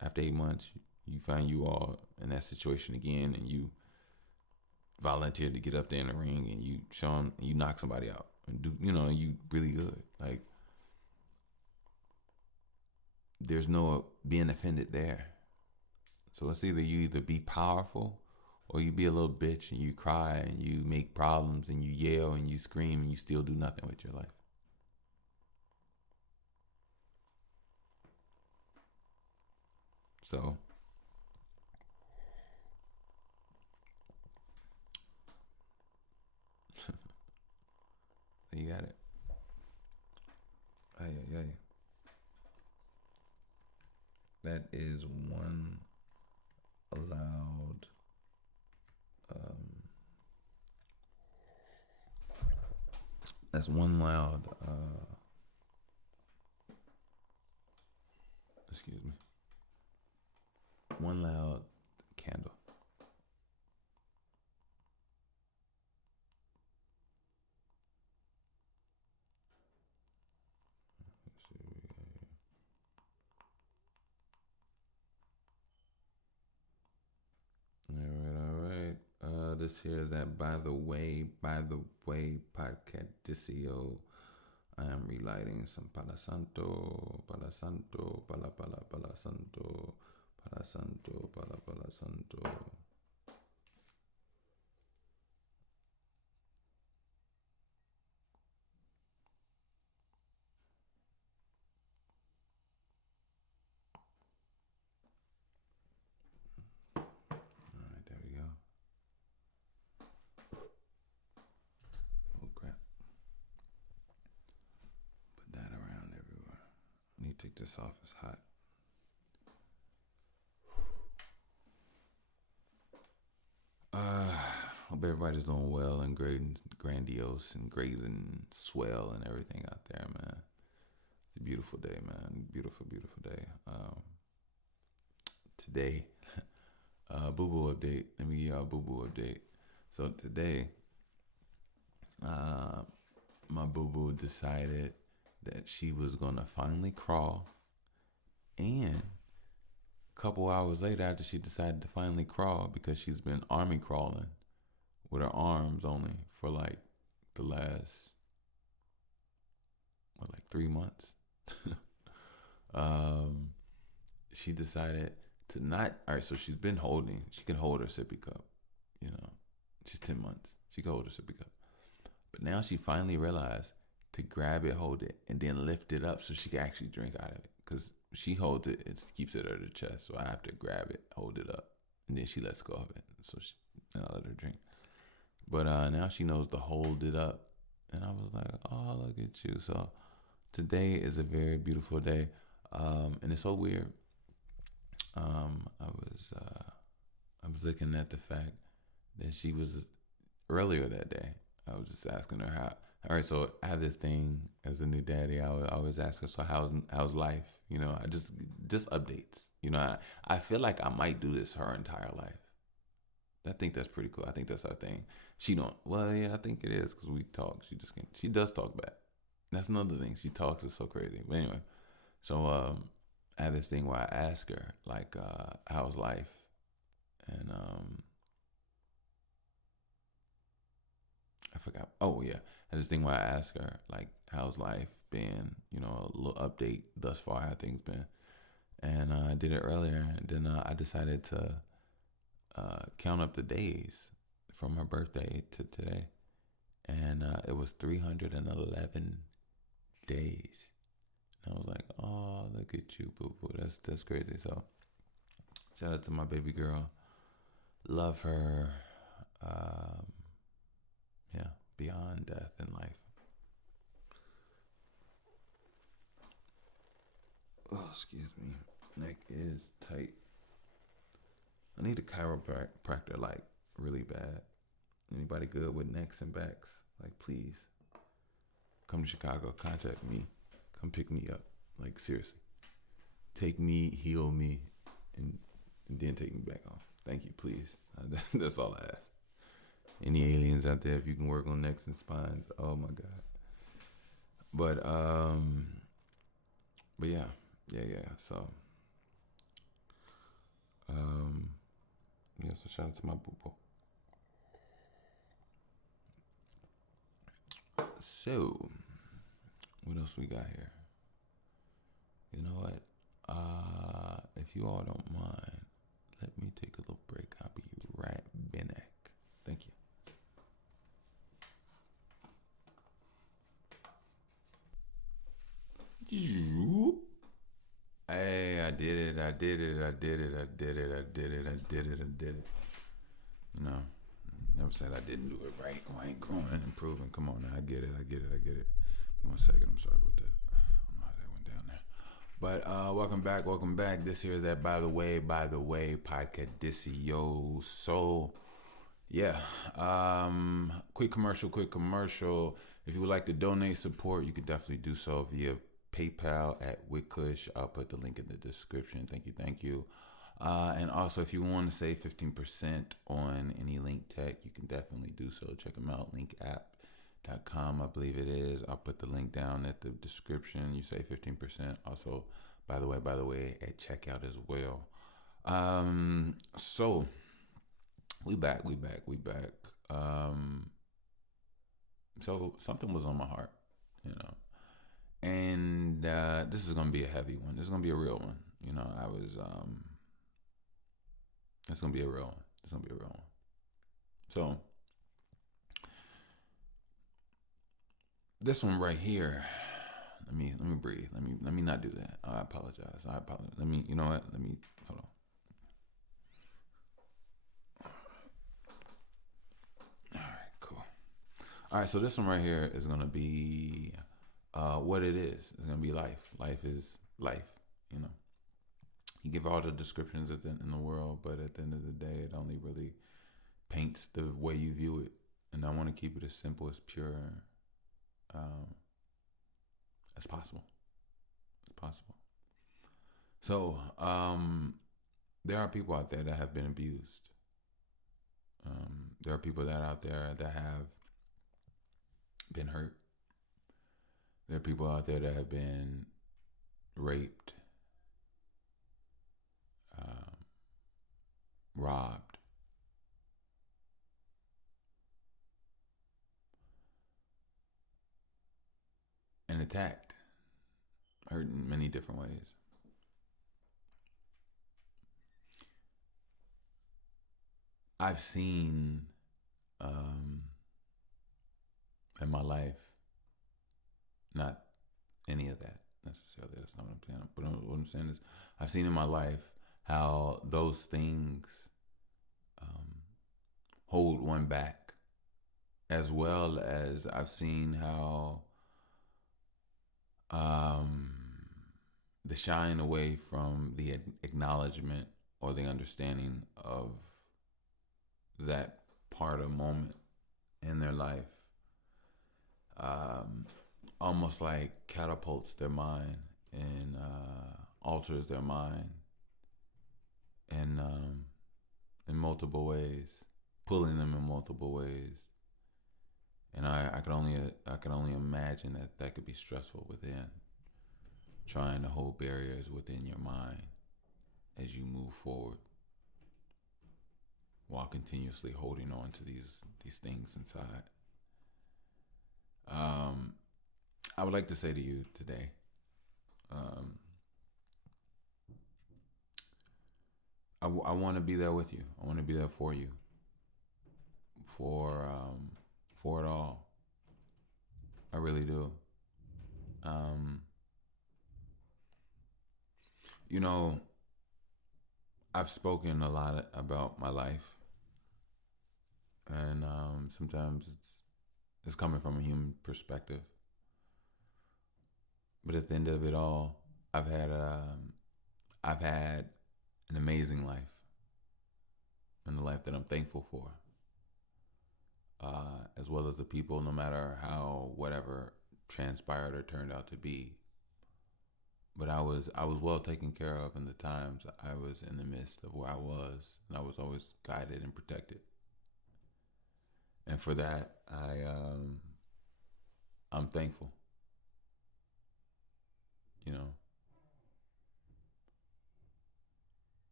after 8 months, you find you all in that situation again, and you volunteer to get up there in the ring, and you show them, and you knock somebody out, and you really good. Like, there's no being offended there. So it's either you be powerful, or you be a little bitch and you cry and you make problems and you yell and you scream and you still do nothing with your life. So you got it. Ay. That is one loud that's one loud excuse me. One loud candle. All right. This here is that by the way podcastisio. I am relighting some Palo Santo, Palo Santo, Palo Santo, Palo Santo, Palo Santo. Alright, there we go. Oh crap. Put that around everywhere. I need to take this off, it's hot. Hope everybody's doing well and great and grandiose and great and swell and everything out there, man. It's a beautiful day, man. Beautiful, beautiful day. Today, boo-boo update. Let me give y'all a boo-boo update. So today, my boo-boo decided that she was gonna finally crawl, and A couple hours later, after she decided to finally crawl, because she's been army crawling with her arms only for like the last, what, like 3 months. um, she decided to not. All right, so she's been holding. She can hold her sippy cup. You know, she's 10 months. She can hold her sippy cup. But now she finally realized to grab it, hold it, and then lift it up so she can actually drink out of it. Because she holds it, it keeps it at her chest. So I have to grab it, hold it up, and then she lets go of it. So and I let her drink. But now she knows to hold it up. And I was like, oh, look at you. So today is a very beautiful day. And it's so weird. I was looking at the fact that she was earlier that day. I was just asking her how. All right, so I have this thing as a new daddy. I would always ask her, so how's life? You know, I just updates. You know, I feel like I might do this her entire life. I think that's pretty cool. I think that's our thing. She don't. Well, yeah, I think it is because we talk. She just can't. She does talk back. That's another thing. She talks is so crazy. But anyway, so I have this thing where I ask her like, how's life, and I forgot. Oh yeah, I have this thing where I ask her like, how's life been? You know, a little update thus far, how things been, and I did it earlier, and then I decided to count up the days from her birthday to today, and it was 311 days. And I was like, oh, look at you, boo boo. That's crazy. So shout out to my baby girl. Love her. Yeah, beyond death and life. Oh, excuse me. Neck is tight. I need a chiropractor like really bad. Anybody good with necks and backs? Like, please come to Chicago. Contact me. Come pick me up. Like, seriously. Take me, heal me, and then take me back home. Thank you, please. That's all I ask. Any aliens out there, if you can work on necks and spines, oh my God. But yeah. So, yeah. So shout out to my boo boo. So, what else we got here? You know what? If you all don't mind, let me take a little break. I'll be right back. Thank you. Hey, I did it. You know, never said I didn't do it right. I ain't growing and improving. Come on now, I get it. 1 second, I'm sorry about that. I don't know how that went down there. But welcome back. This here is that by the way, Podcadicio. So yeah, quick commercial. If you would like to donate support, you can definitely do so via PayPal at Wickush. I'll put the link in the description. Thank you. And also, if you want to save 15% on any Link Tech, you can definitely do so. Check them out, linkapp.com, I believe it is. I'll put the link down at the description. You save 15%. Also, by the way, at checkout as well. So we back. So something was on my heart, you know. And this is gonna be a heavy one. This is gonna be a real one. You know, it's gonna be a real one. So this one right here. Let me breathe. Let me not do that. I apologize. Let me. You know what? Let me hold on. All right, cool. All right, so this one right here is gonna be what it is. It's gonna be life. Life is life. You know, you give all the descriptions in the world, but at the end of the day, it only really paints the way you view it. And I want to keep it as simple, as pure as possible. So there are people out there that have been abused. There are people that out there that have been hurt. There are people out there that have been raped, robbed, and attacked, hurt in many different ways. I've seen um, in my life, not any of that necessarily. That's not what I'm saying. But what I'm saying is, I've seen in my life how those things um, hold one back, as well as I've seen how um, the shying away from the acknowledgement or the understanding of that part of moment in their life um, almost like catapults their mind and alters their mind in multiple ways, pulling them in multiple ways. And I could only imagine that that could be stressful within, trying to hold barriers within your mind as you move forward, while continuously holding on to these things inside. Um, I would like to say to you today, um, I want to be there with you. I want to be there for you, for for it all. I really do. Um, you know, I've spoken a lot about my life, and sometimes it's coming from a human perspective. But at the end of it all, I've had an amazing life, and the life that I'm thankful for, as well as the people, no matter how whatever transpired or turned out to be. But I was well taken care of in the times I was in the midst of where I was, and I was always guided and protected. And for that, I'm thankful. You know,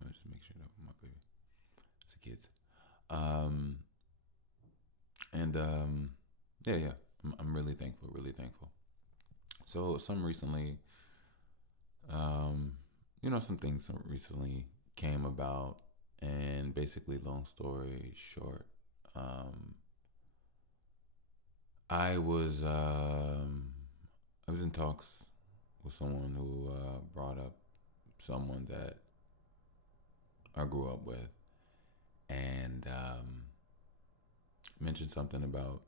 let me just make sure that my baby, it's the kids. Um, and yeah, I'm really thankful, really thankful. So some recently, um, some things recently came about, and basically, long story short, um, I was um, I was in talks with someone who brought up someone that I grew up with, and mentioned something about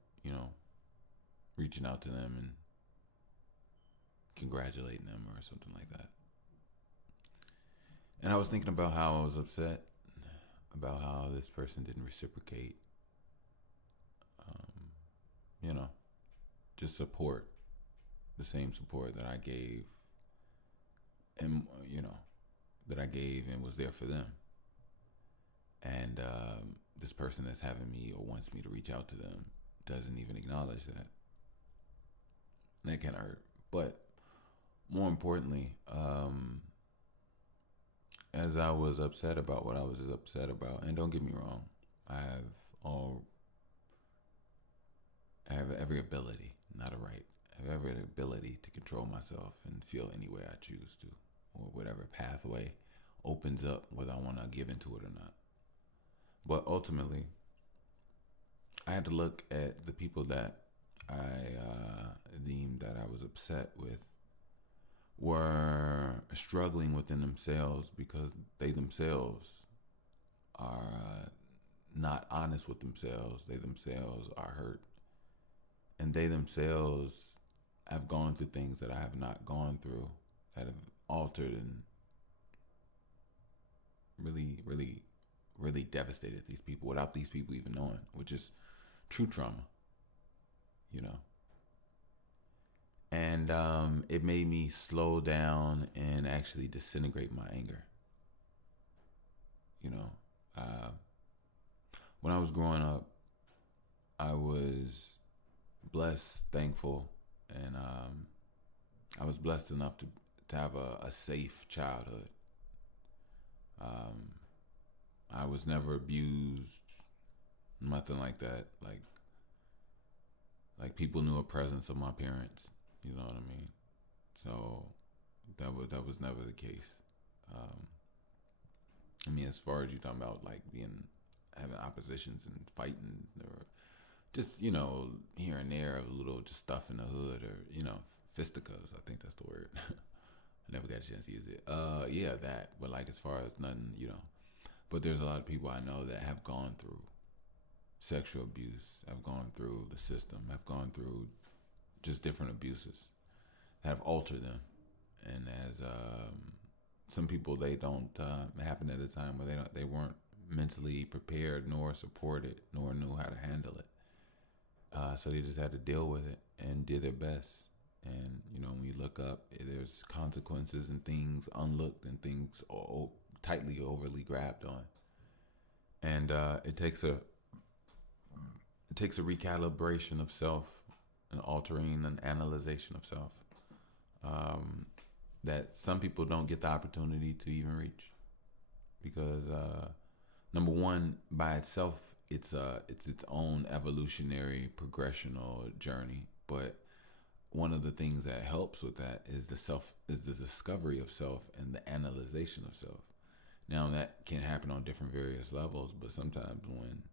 reaching out to them and congratulating them or something like that. And I was thinking about how I was upset about how this person didn't reciprocate, um, you know, just support, the same support that I gave, and that I gave and was there for them. And this person that's having me or wants me to reach out to them doesn't even acknowledge that. And that can hurt. But more importantly, as I was upset about what I was upset about, and don't get me wrong, I have all, I have every ability, not a right, I have every ability to control myself and feel any way I choose to, or whatever pathway opens up, whether I want to give into it or not. But ultimately, I had to look at the people that I deemed that I was upset with were struggling within themselves because they themselves are not honest with themselves. They themselves are hurt. And they themselves have gone through things that I have not gone through, that have altered and really, really, really devastated these people without these people even knowing, which is true trauma, you know. And it made me slow down and actually disintegrate my anger. You know, uh, when I was growing up, I was blessed, thankful, and I was blessed enough to have a safe childhood. Um, I was never abused, nothing like that. Like people knew a presence of my parents. You know what I mean? So that was never the case. Um, I mean, as far as you talking about like being having oppositions and fighting, or just here and there a little just stuff in the hood, or fisticuffs. I think that's the word. I never got a chance to use it. Yeah, that. But like as far as nothing. But there's a lot of people I know that have gone through sexual abuse, have gone through the system, have gone through just different abuses, have altered them, and as some people, they don't happen at a time where they weren't mentally prepared nor supported nor knew how to handle it. So they just had to deal with it and did their best. And when you look up, there's consequences and things unlooked and things tightly overly grabbed on. And it takes a recalibration of self, an altering and analyzation of self, that some people don't get the opportunity to even reach, because number one, by itself, it's its own evolutionary progressional journey. But one of the things that helps with that is the discovery of self and the analyzation of self. Now that can happen on different various levels, but sometimes when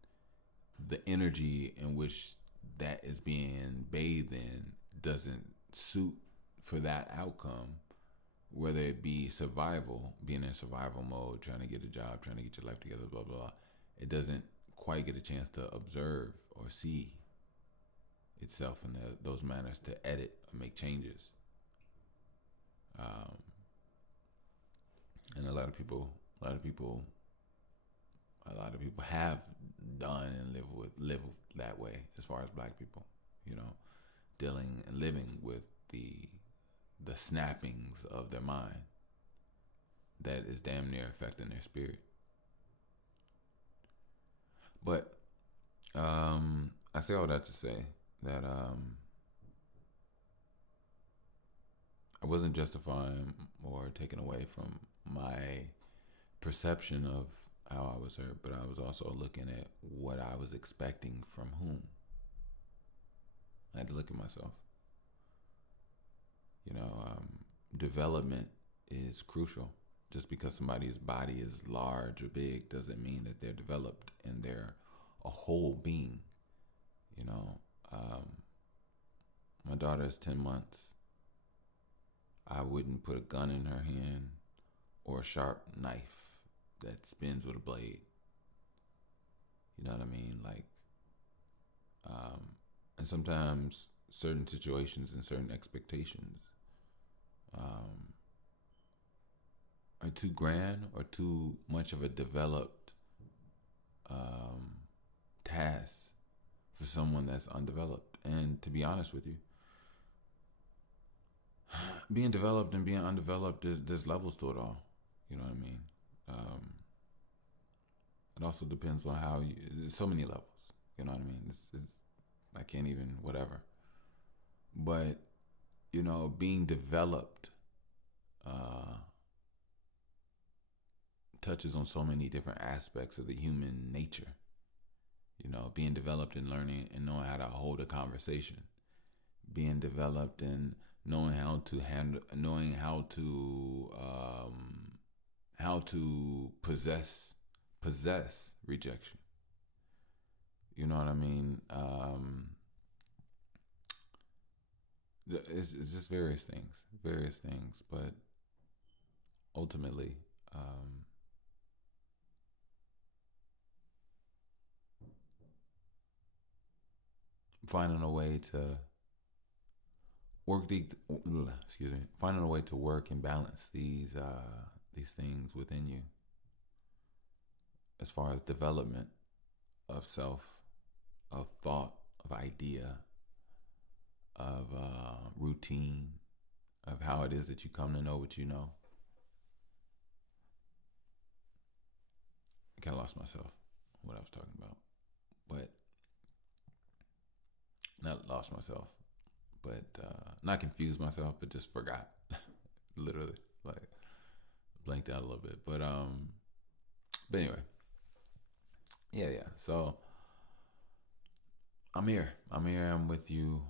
the energy in which that is being bathed in doesn't suit for that outcome, whether it be survival, being in survival mode, trying to get a job, trying to get your life together, blah, blah, blah, it doesn't quite get a chance to observe or see itself in those manners, to edit or make changes. And a lot of people have done and live that way, as far as Black people, dealing and living with the snappings of their mind that is damn near affecting their spirit. But I say all that to say that I wasn't justifying or taking away from my perception of how I was hurt, but I was also looking at what I was expecting from whom. I had to look at myself. Development is crucial. Just because somebody's body is large or big doesn't mean that they're developed and they're a whole being. My daughter is 10 months. I wouldn't put a gun in her hand or a sharp knife that spins with a blade. You know what I mean? And sometimes certain situations and certain expectations are too grand or too much of a developed task for someone that's undeveloped. And to be honest with you, being developed and being undeveloped, there's levels to it all. You know what I mean? It also depends on how there's so many levels. You know what I mean? I can't even, whatever. But, being developed touches on so many different aspects of the human nature. Being developed and learning and knowing how to hold a conversation. Being developed and knowing how to handle, knowing how to possess rejection. You know what I mean? It's just various things, but ultimately, finding a way to finding a way to work and balance these things within you, as far as development of self, of thought, of idea, of routine, of how it is that you come to know what you know. I kind of lost myself, what I was talking about, but not lost myself, but not confused myself, but just forgot. Literally, like blanked out a little bit. But But anyway, yeah. So I'm here. I'm here. I'm with you.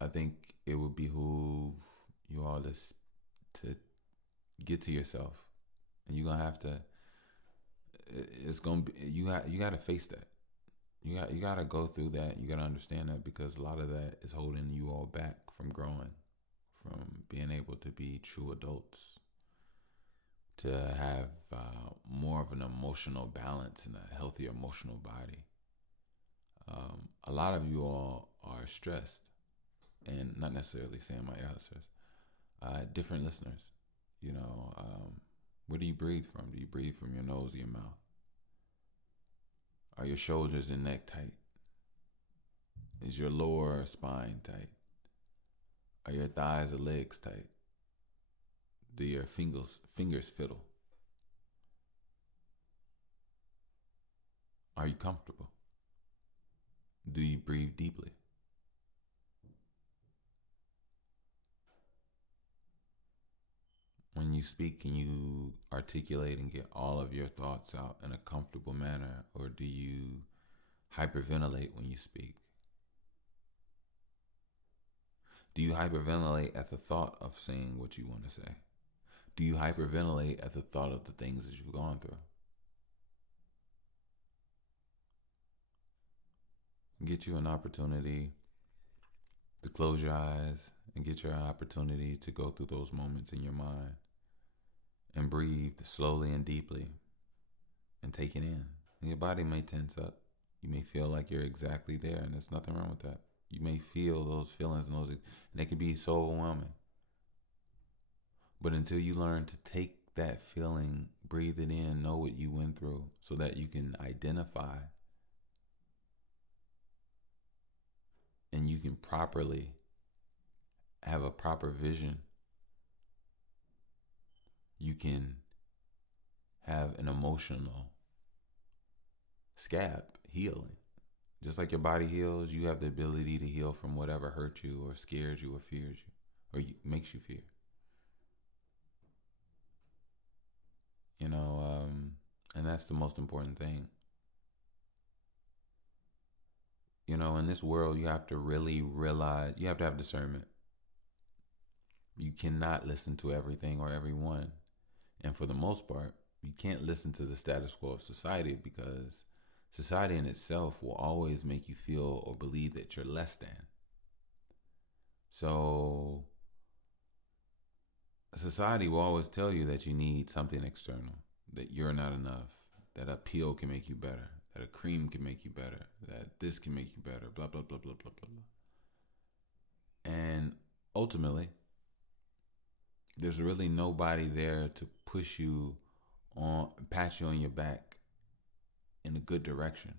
I think it would behoove you all to get to yourself, and you're gonna have to. It's gonna be you got to face that. You got to go through that. You got to understand that because a lot of that is holding you all back from growing, from being able to be true adults, to have more of an emotional balance and a healthier emotional body. A lot of you all are stressed, and not necessarily saying my ear hustlers, different listeners. You know, where do you breathe from? Do you breathe from your nose or your mouth? Are your shoulders and neck tight? Is your lower spine tight? Are your thighs or legs tight? Do your fingers fiddle? Are you comfortable? Do you breathe deeply? When you speak, can you articulate and get all of your thoughts out in a comfortable manner, or do you hyperventilate when you speak? Do you hyperventilate at the thought of saying what you want to say? Do you hyperventilate at the thought of the things that you've gone through? Get you an opportunity to close your eyes and get your opportunity to go through those moments in your mind and breathe slowly and deeply and take it in. And your body may tense up. You may feel like you're exactly there, and there's nothing wrong with that. You may feel those feelings and they can be so overwhelming. But until you learn to take that feeling, breathe it in, know what you went through so that you can identify and you can properly have a proper vision, you can have an emotional scab healing. Just like your body heals, you have the ability to heal from whatever hurt you or scares you or fears you or makes you fear. You know, and that's the most important thing. You know, in this world, you have to really realize, you have to have discernment. You cannot listen to everything or everyone. And for the most part, you can't listen to the status quo of society because society in itself will always make you feel or believe that you're less than. So society will always tell you that you need something external, that you're not enough, that a pill can make you better, that a cream can make you better, that this can make you better, blah, blah, blah, blah, blah, blah, blah. And ultimately, there's really nobody there to push you on, pat you on your back in a good direction.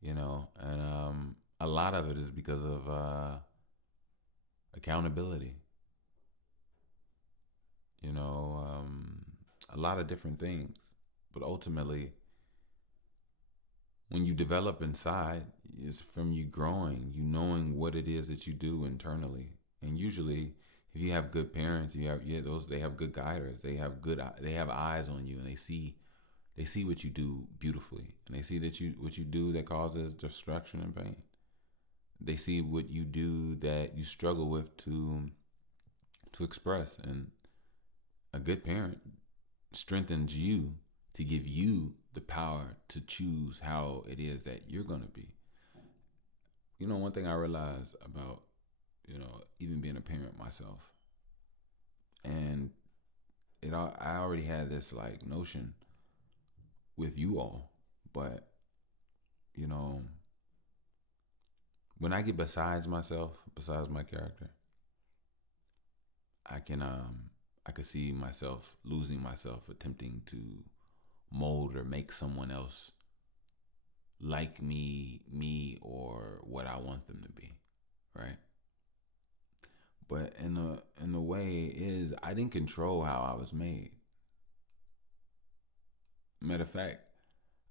You know, and a lot of it is because of accountability. You know, a lot of different things. But ultimately, when you develop inside, it's from you growing, you knowing what it is that you do internally. And usually, if you have good parents, they have good guiders. They have eyes on you, and they see what you do beautifully, and they see that what you do that causes destruction and pain. They see what you do that you struggle with to express, and a good parent strengthens you to give you the power to choose how it is that you're going to be. You know, one thing I realized about, you know, even being a parent myself, and I already had this like notion with you all, but you know, when I get besides myself, besides my character, I could see myself losing myself, attempting to mold or make someone else like me or what I want them to be, right? But in the way is I didn't control how I was made. Matter of fact,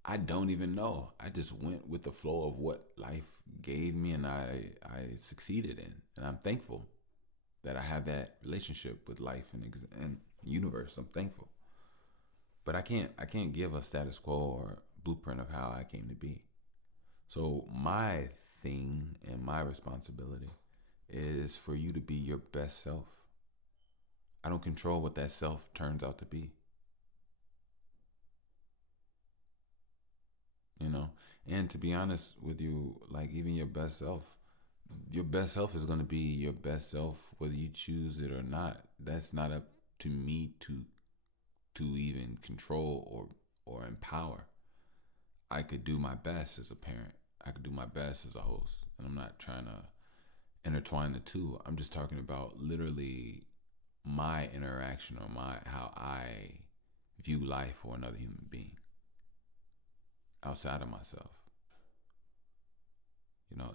I don't even know. I just went with the flow of what life gave me, and I succeeded in, and I'm thankful that I have that relationship with life and universe. I'm thankful, but I can't give a status quo or blueprint of how I came to be. So my thing and my responsibility is for you to be your best self. I don't control what that self turns out to be, you know? And to be honest with you, like even your best self is going to be your best self whether you choose it or not. That's not up to me to even control or empower. I could do my best as a parent. I could do my best as a host. And I'm not trying to intertwine the two. I'm just talking about literally my interaction or my how I view life for another human being outside of myself,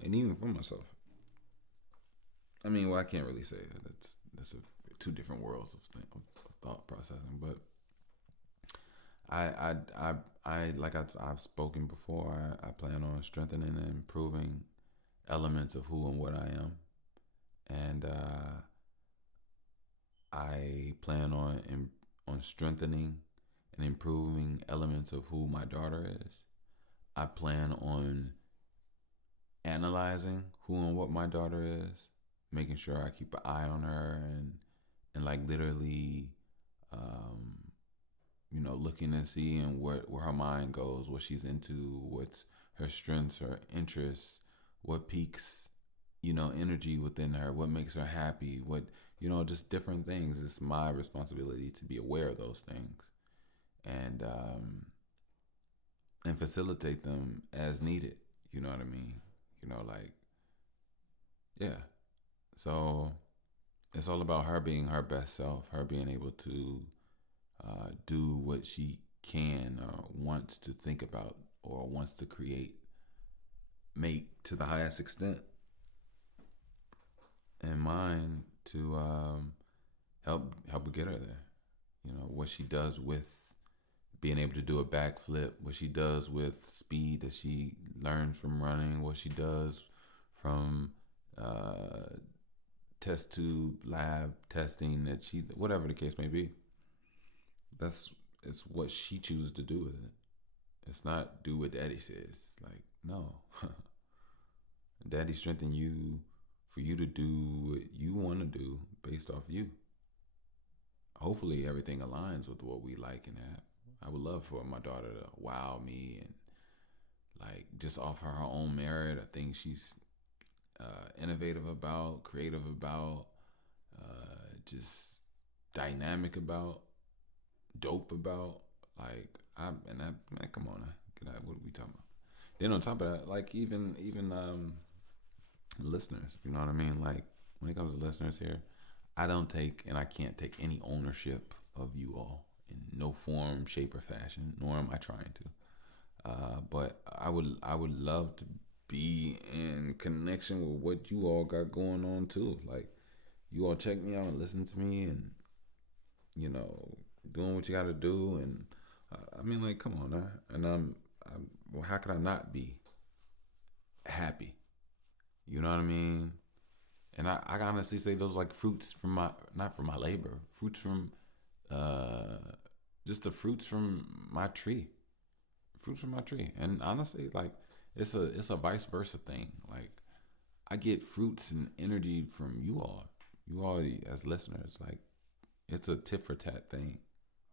and even for myself. I mean, well, I can't really say that. That's two different worlds of thought processing. But I I like I've spoken before. I plan on strengthening and improving elements of who and what I am, and I plan on strengthening and improving elements of who my daughter is. I plan on analyzing who and what my daughter is, making sure I keep an eye on her and like literally, um, looking and seeing where her mind goes, what she's into, what's her strengths, her interests, what peaks, energy within her, what makes her happy, what, just different things. It's my responsibility to be aware of those things and and facilitate them as needed. You know what I mean? Like, yeah. So it's all about her being her best self, her being able to do what she can or wants to think about or wants to create, make to the highest extent, and mine to help get her there. What she does with being able to do a backflip, what she does with speed that she learns from running, what she does from test tube lab testing that she, whatever the case may be. It's what she chooses to do with it. It's not do what daddy says. Like, no. Daddy strengthened you for you to do what you want to do based off you. Hopefully everything aligns with what we like and have. I would love for my daughter to wow me and like just off her own merit. I think she's innovative about, creative about, just dynamic about, dope about. Like man, come on, what are we talking about? Then on top of that, like even listeners, you know what I mean? Like when it comes to listeners here, I don't take and I can't take any ownership of you all in no form, shape, or fashion, nor am I trying to. But I would love to be in connection with what you all got going on too. Like you all check me out and listen to me, and doing what you got to do. And I mean, like, come on, now. And well, how could I not be happy? You know what I mean? And I honestly say those like fruits from not from my labor, fruits from just the fruits from my tree, And honestly, like it's a vice versa thing. Like I get fruits and energy from you all as listeners. Like it's a tit for tat thing.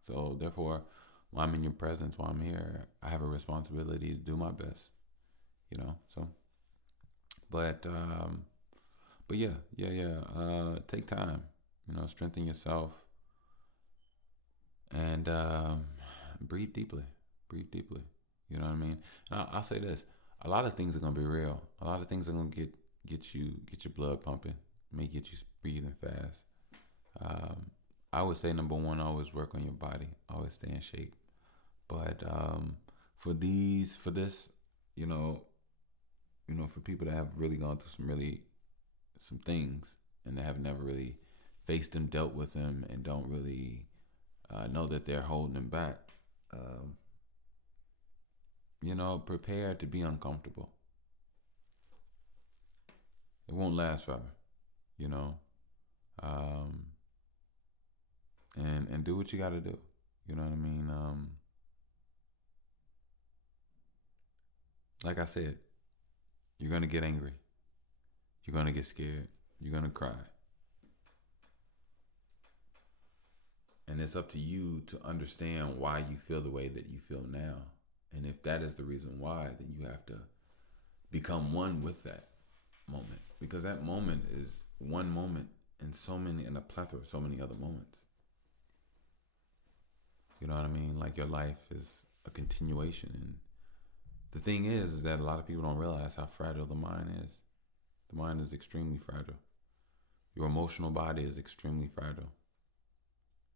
So therefore, while I'm in your presence, while I'm here, I have a responsibility to do my best. So, but yeah. Take time. Strengthen yourself and breathe deeply. Breathe deeply. You know what I mean? And I'll say this: a lot of things are gonna be real. A lot of things are gonna get your blood pumping, may get you breathing fast. I would say number one, always work on your body. Always stay in shape. But for this, for people that have really gone through some things and they have never really faced them, dealt with them, and don't really know that they're holding them back. Prepare to be uncomfortable. It won't last forever. um, and do what you got to do. You know what I mean? Like I said, you're gonna get angry. You're gonna get scared. You're gonna cry, and it's up to you to understand why you feel the way that you feel now. And if that is the reason why, then you have to become one with that moment, because that moment is one moment in a plethora of so many other moments. You know what I mean? Like your life is a continuation. And the thing is that a lot of people don't realize how fragile the mind is. The mind is extremely fragile. Your emotional body is extremely fragile.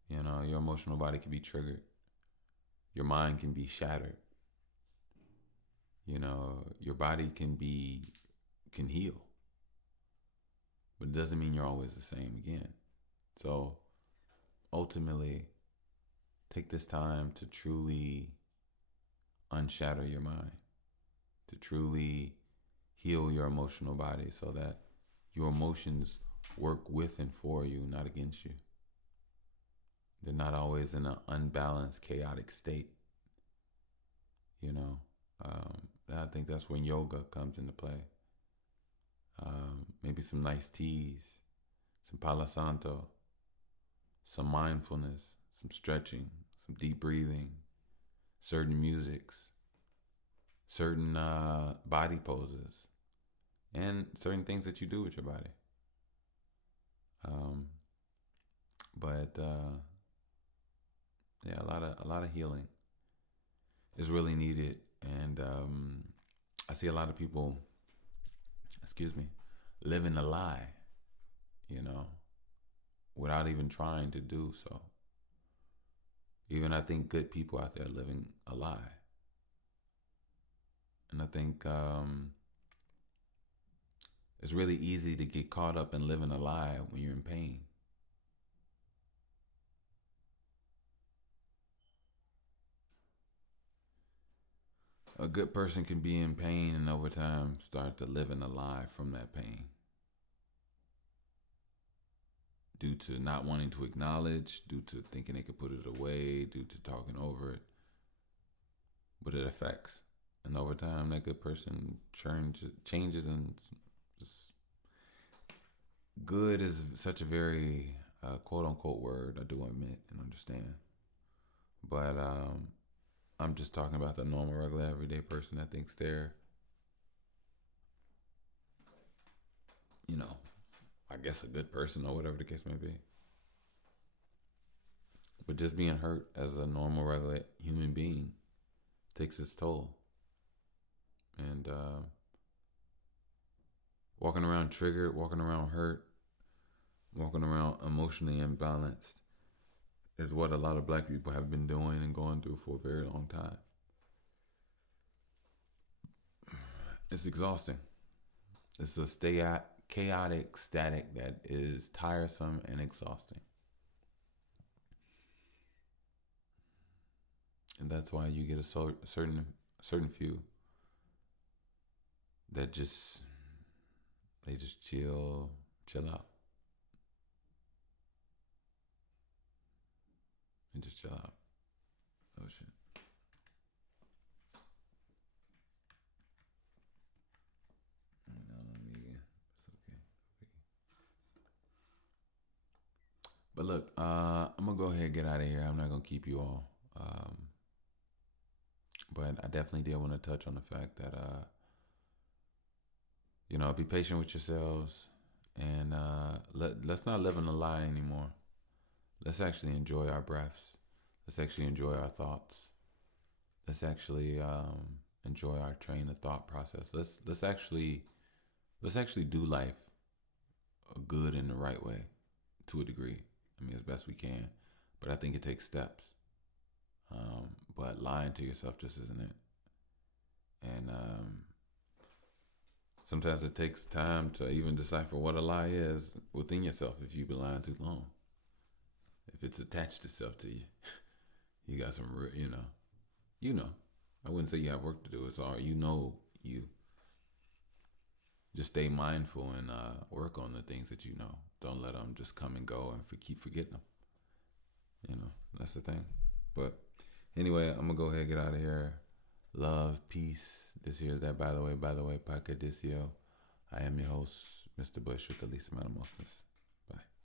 You know, your emotional body can be triggered. Your mind can be shattered. You know, your body can heal. But it doesn't mean you're always the same again. So ultimately, take this time to truly unshatter your mind, to truly heal your emotional body so that your emotions work with and for you, not against you. They're not always in an unbalanced, chaotic state. You know, I think that's when yoga comes into play. Maybe some nice teas, some Palo Santo, some mindfulness, some stretching, some deep breathing, certain musics, certain body poses, and certain things that you do with your body. But yeah, a lot of healing is really needed, and I see a lot of people, living a lie, you know, without even trying to do so. Even I think good people out there living a lie, and I think it's really easy to get caught up in living a lie when you're in pain. A good person can be in pain and over time start to live in a lie from that pain due to not wanting to acknowledge, due to thinking they could put it away, due to talking over it. But it affects. And over time, that good person changes, and just good is such a very quote unquote word, I do admit and understand. But I'm just talking about the normal, regular, everyday person that thinks they're, you know, I guess a good person or whatever the case may be. But just being hurt as a normal, regular human being takes its toll. And walking around triggered, walking around hurt, walking around emotionally imbalanced is what a lot of black people have been doing and going through for a very long time. It's exhausting. It's a chaotic static that is tiresome and exhausting. And that's why you get a certain few that they just chill out, and just chill out. Oh shit. No, it's okay. But look, I'm gonna go ahead and get out of here. I'm not gonna keep you all. But I definitely did want to touch on the fact that be patient with yourselves, and let's not live in a lie anymore. Let's actually enjoy our breaths. Let's actually enjoy our thoughts. Let's actually enjoy our train of thought process. Let's actually do life good in the right way, to a degree. I mean, as best we can, but I think it takes steps. But lying to yourself just isn't it. And sometimes it takes time to even decipher what a lie is within yourself if you've been lying too long. If it's attached itself to you, you got some, I wouldn't say you have work to do. It's all, you. just stay mindful and work on the things that you know. Don't let them just come and go and keep forgetting them. You know, that's the thing. But anyway, I'm gonna go ahead and get out of here. Love, peace. This here is that by the way, Paca Dicio. I am your host, Mr. Bush with the least amount of mostness.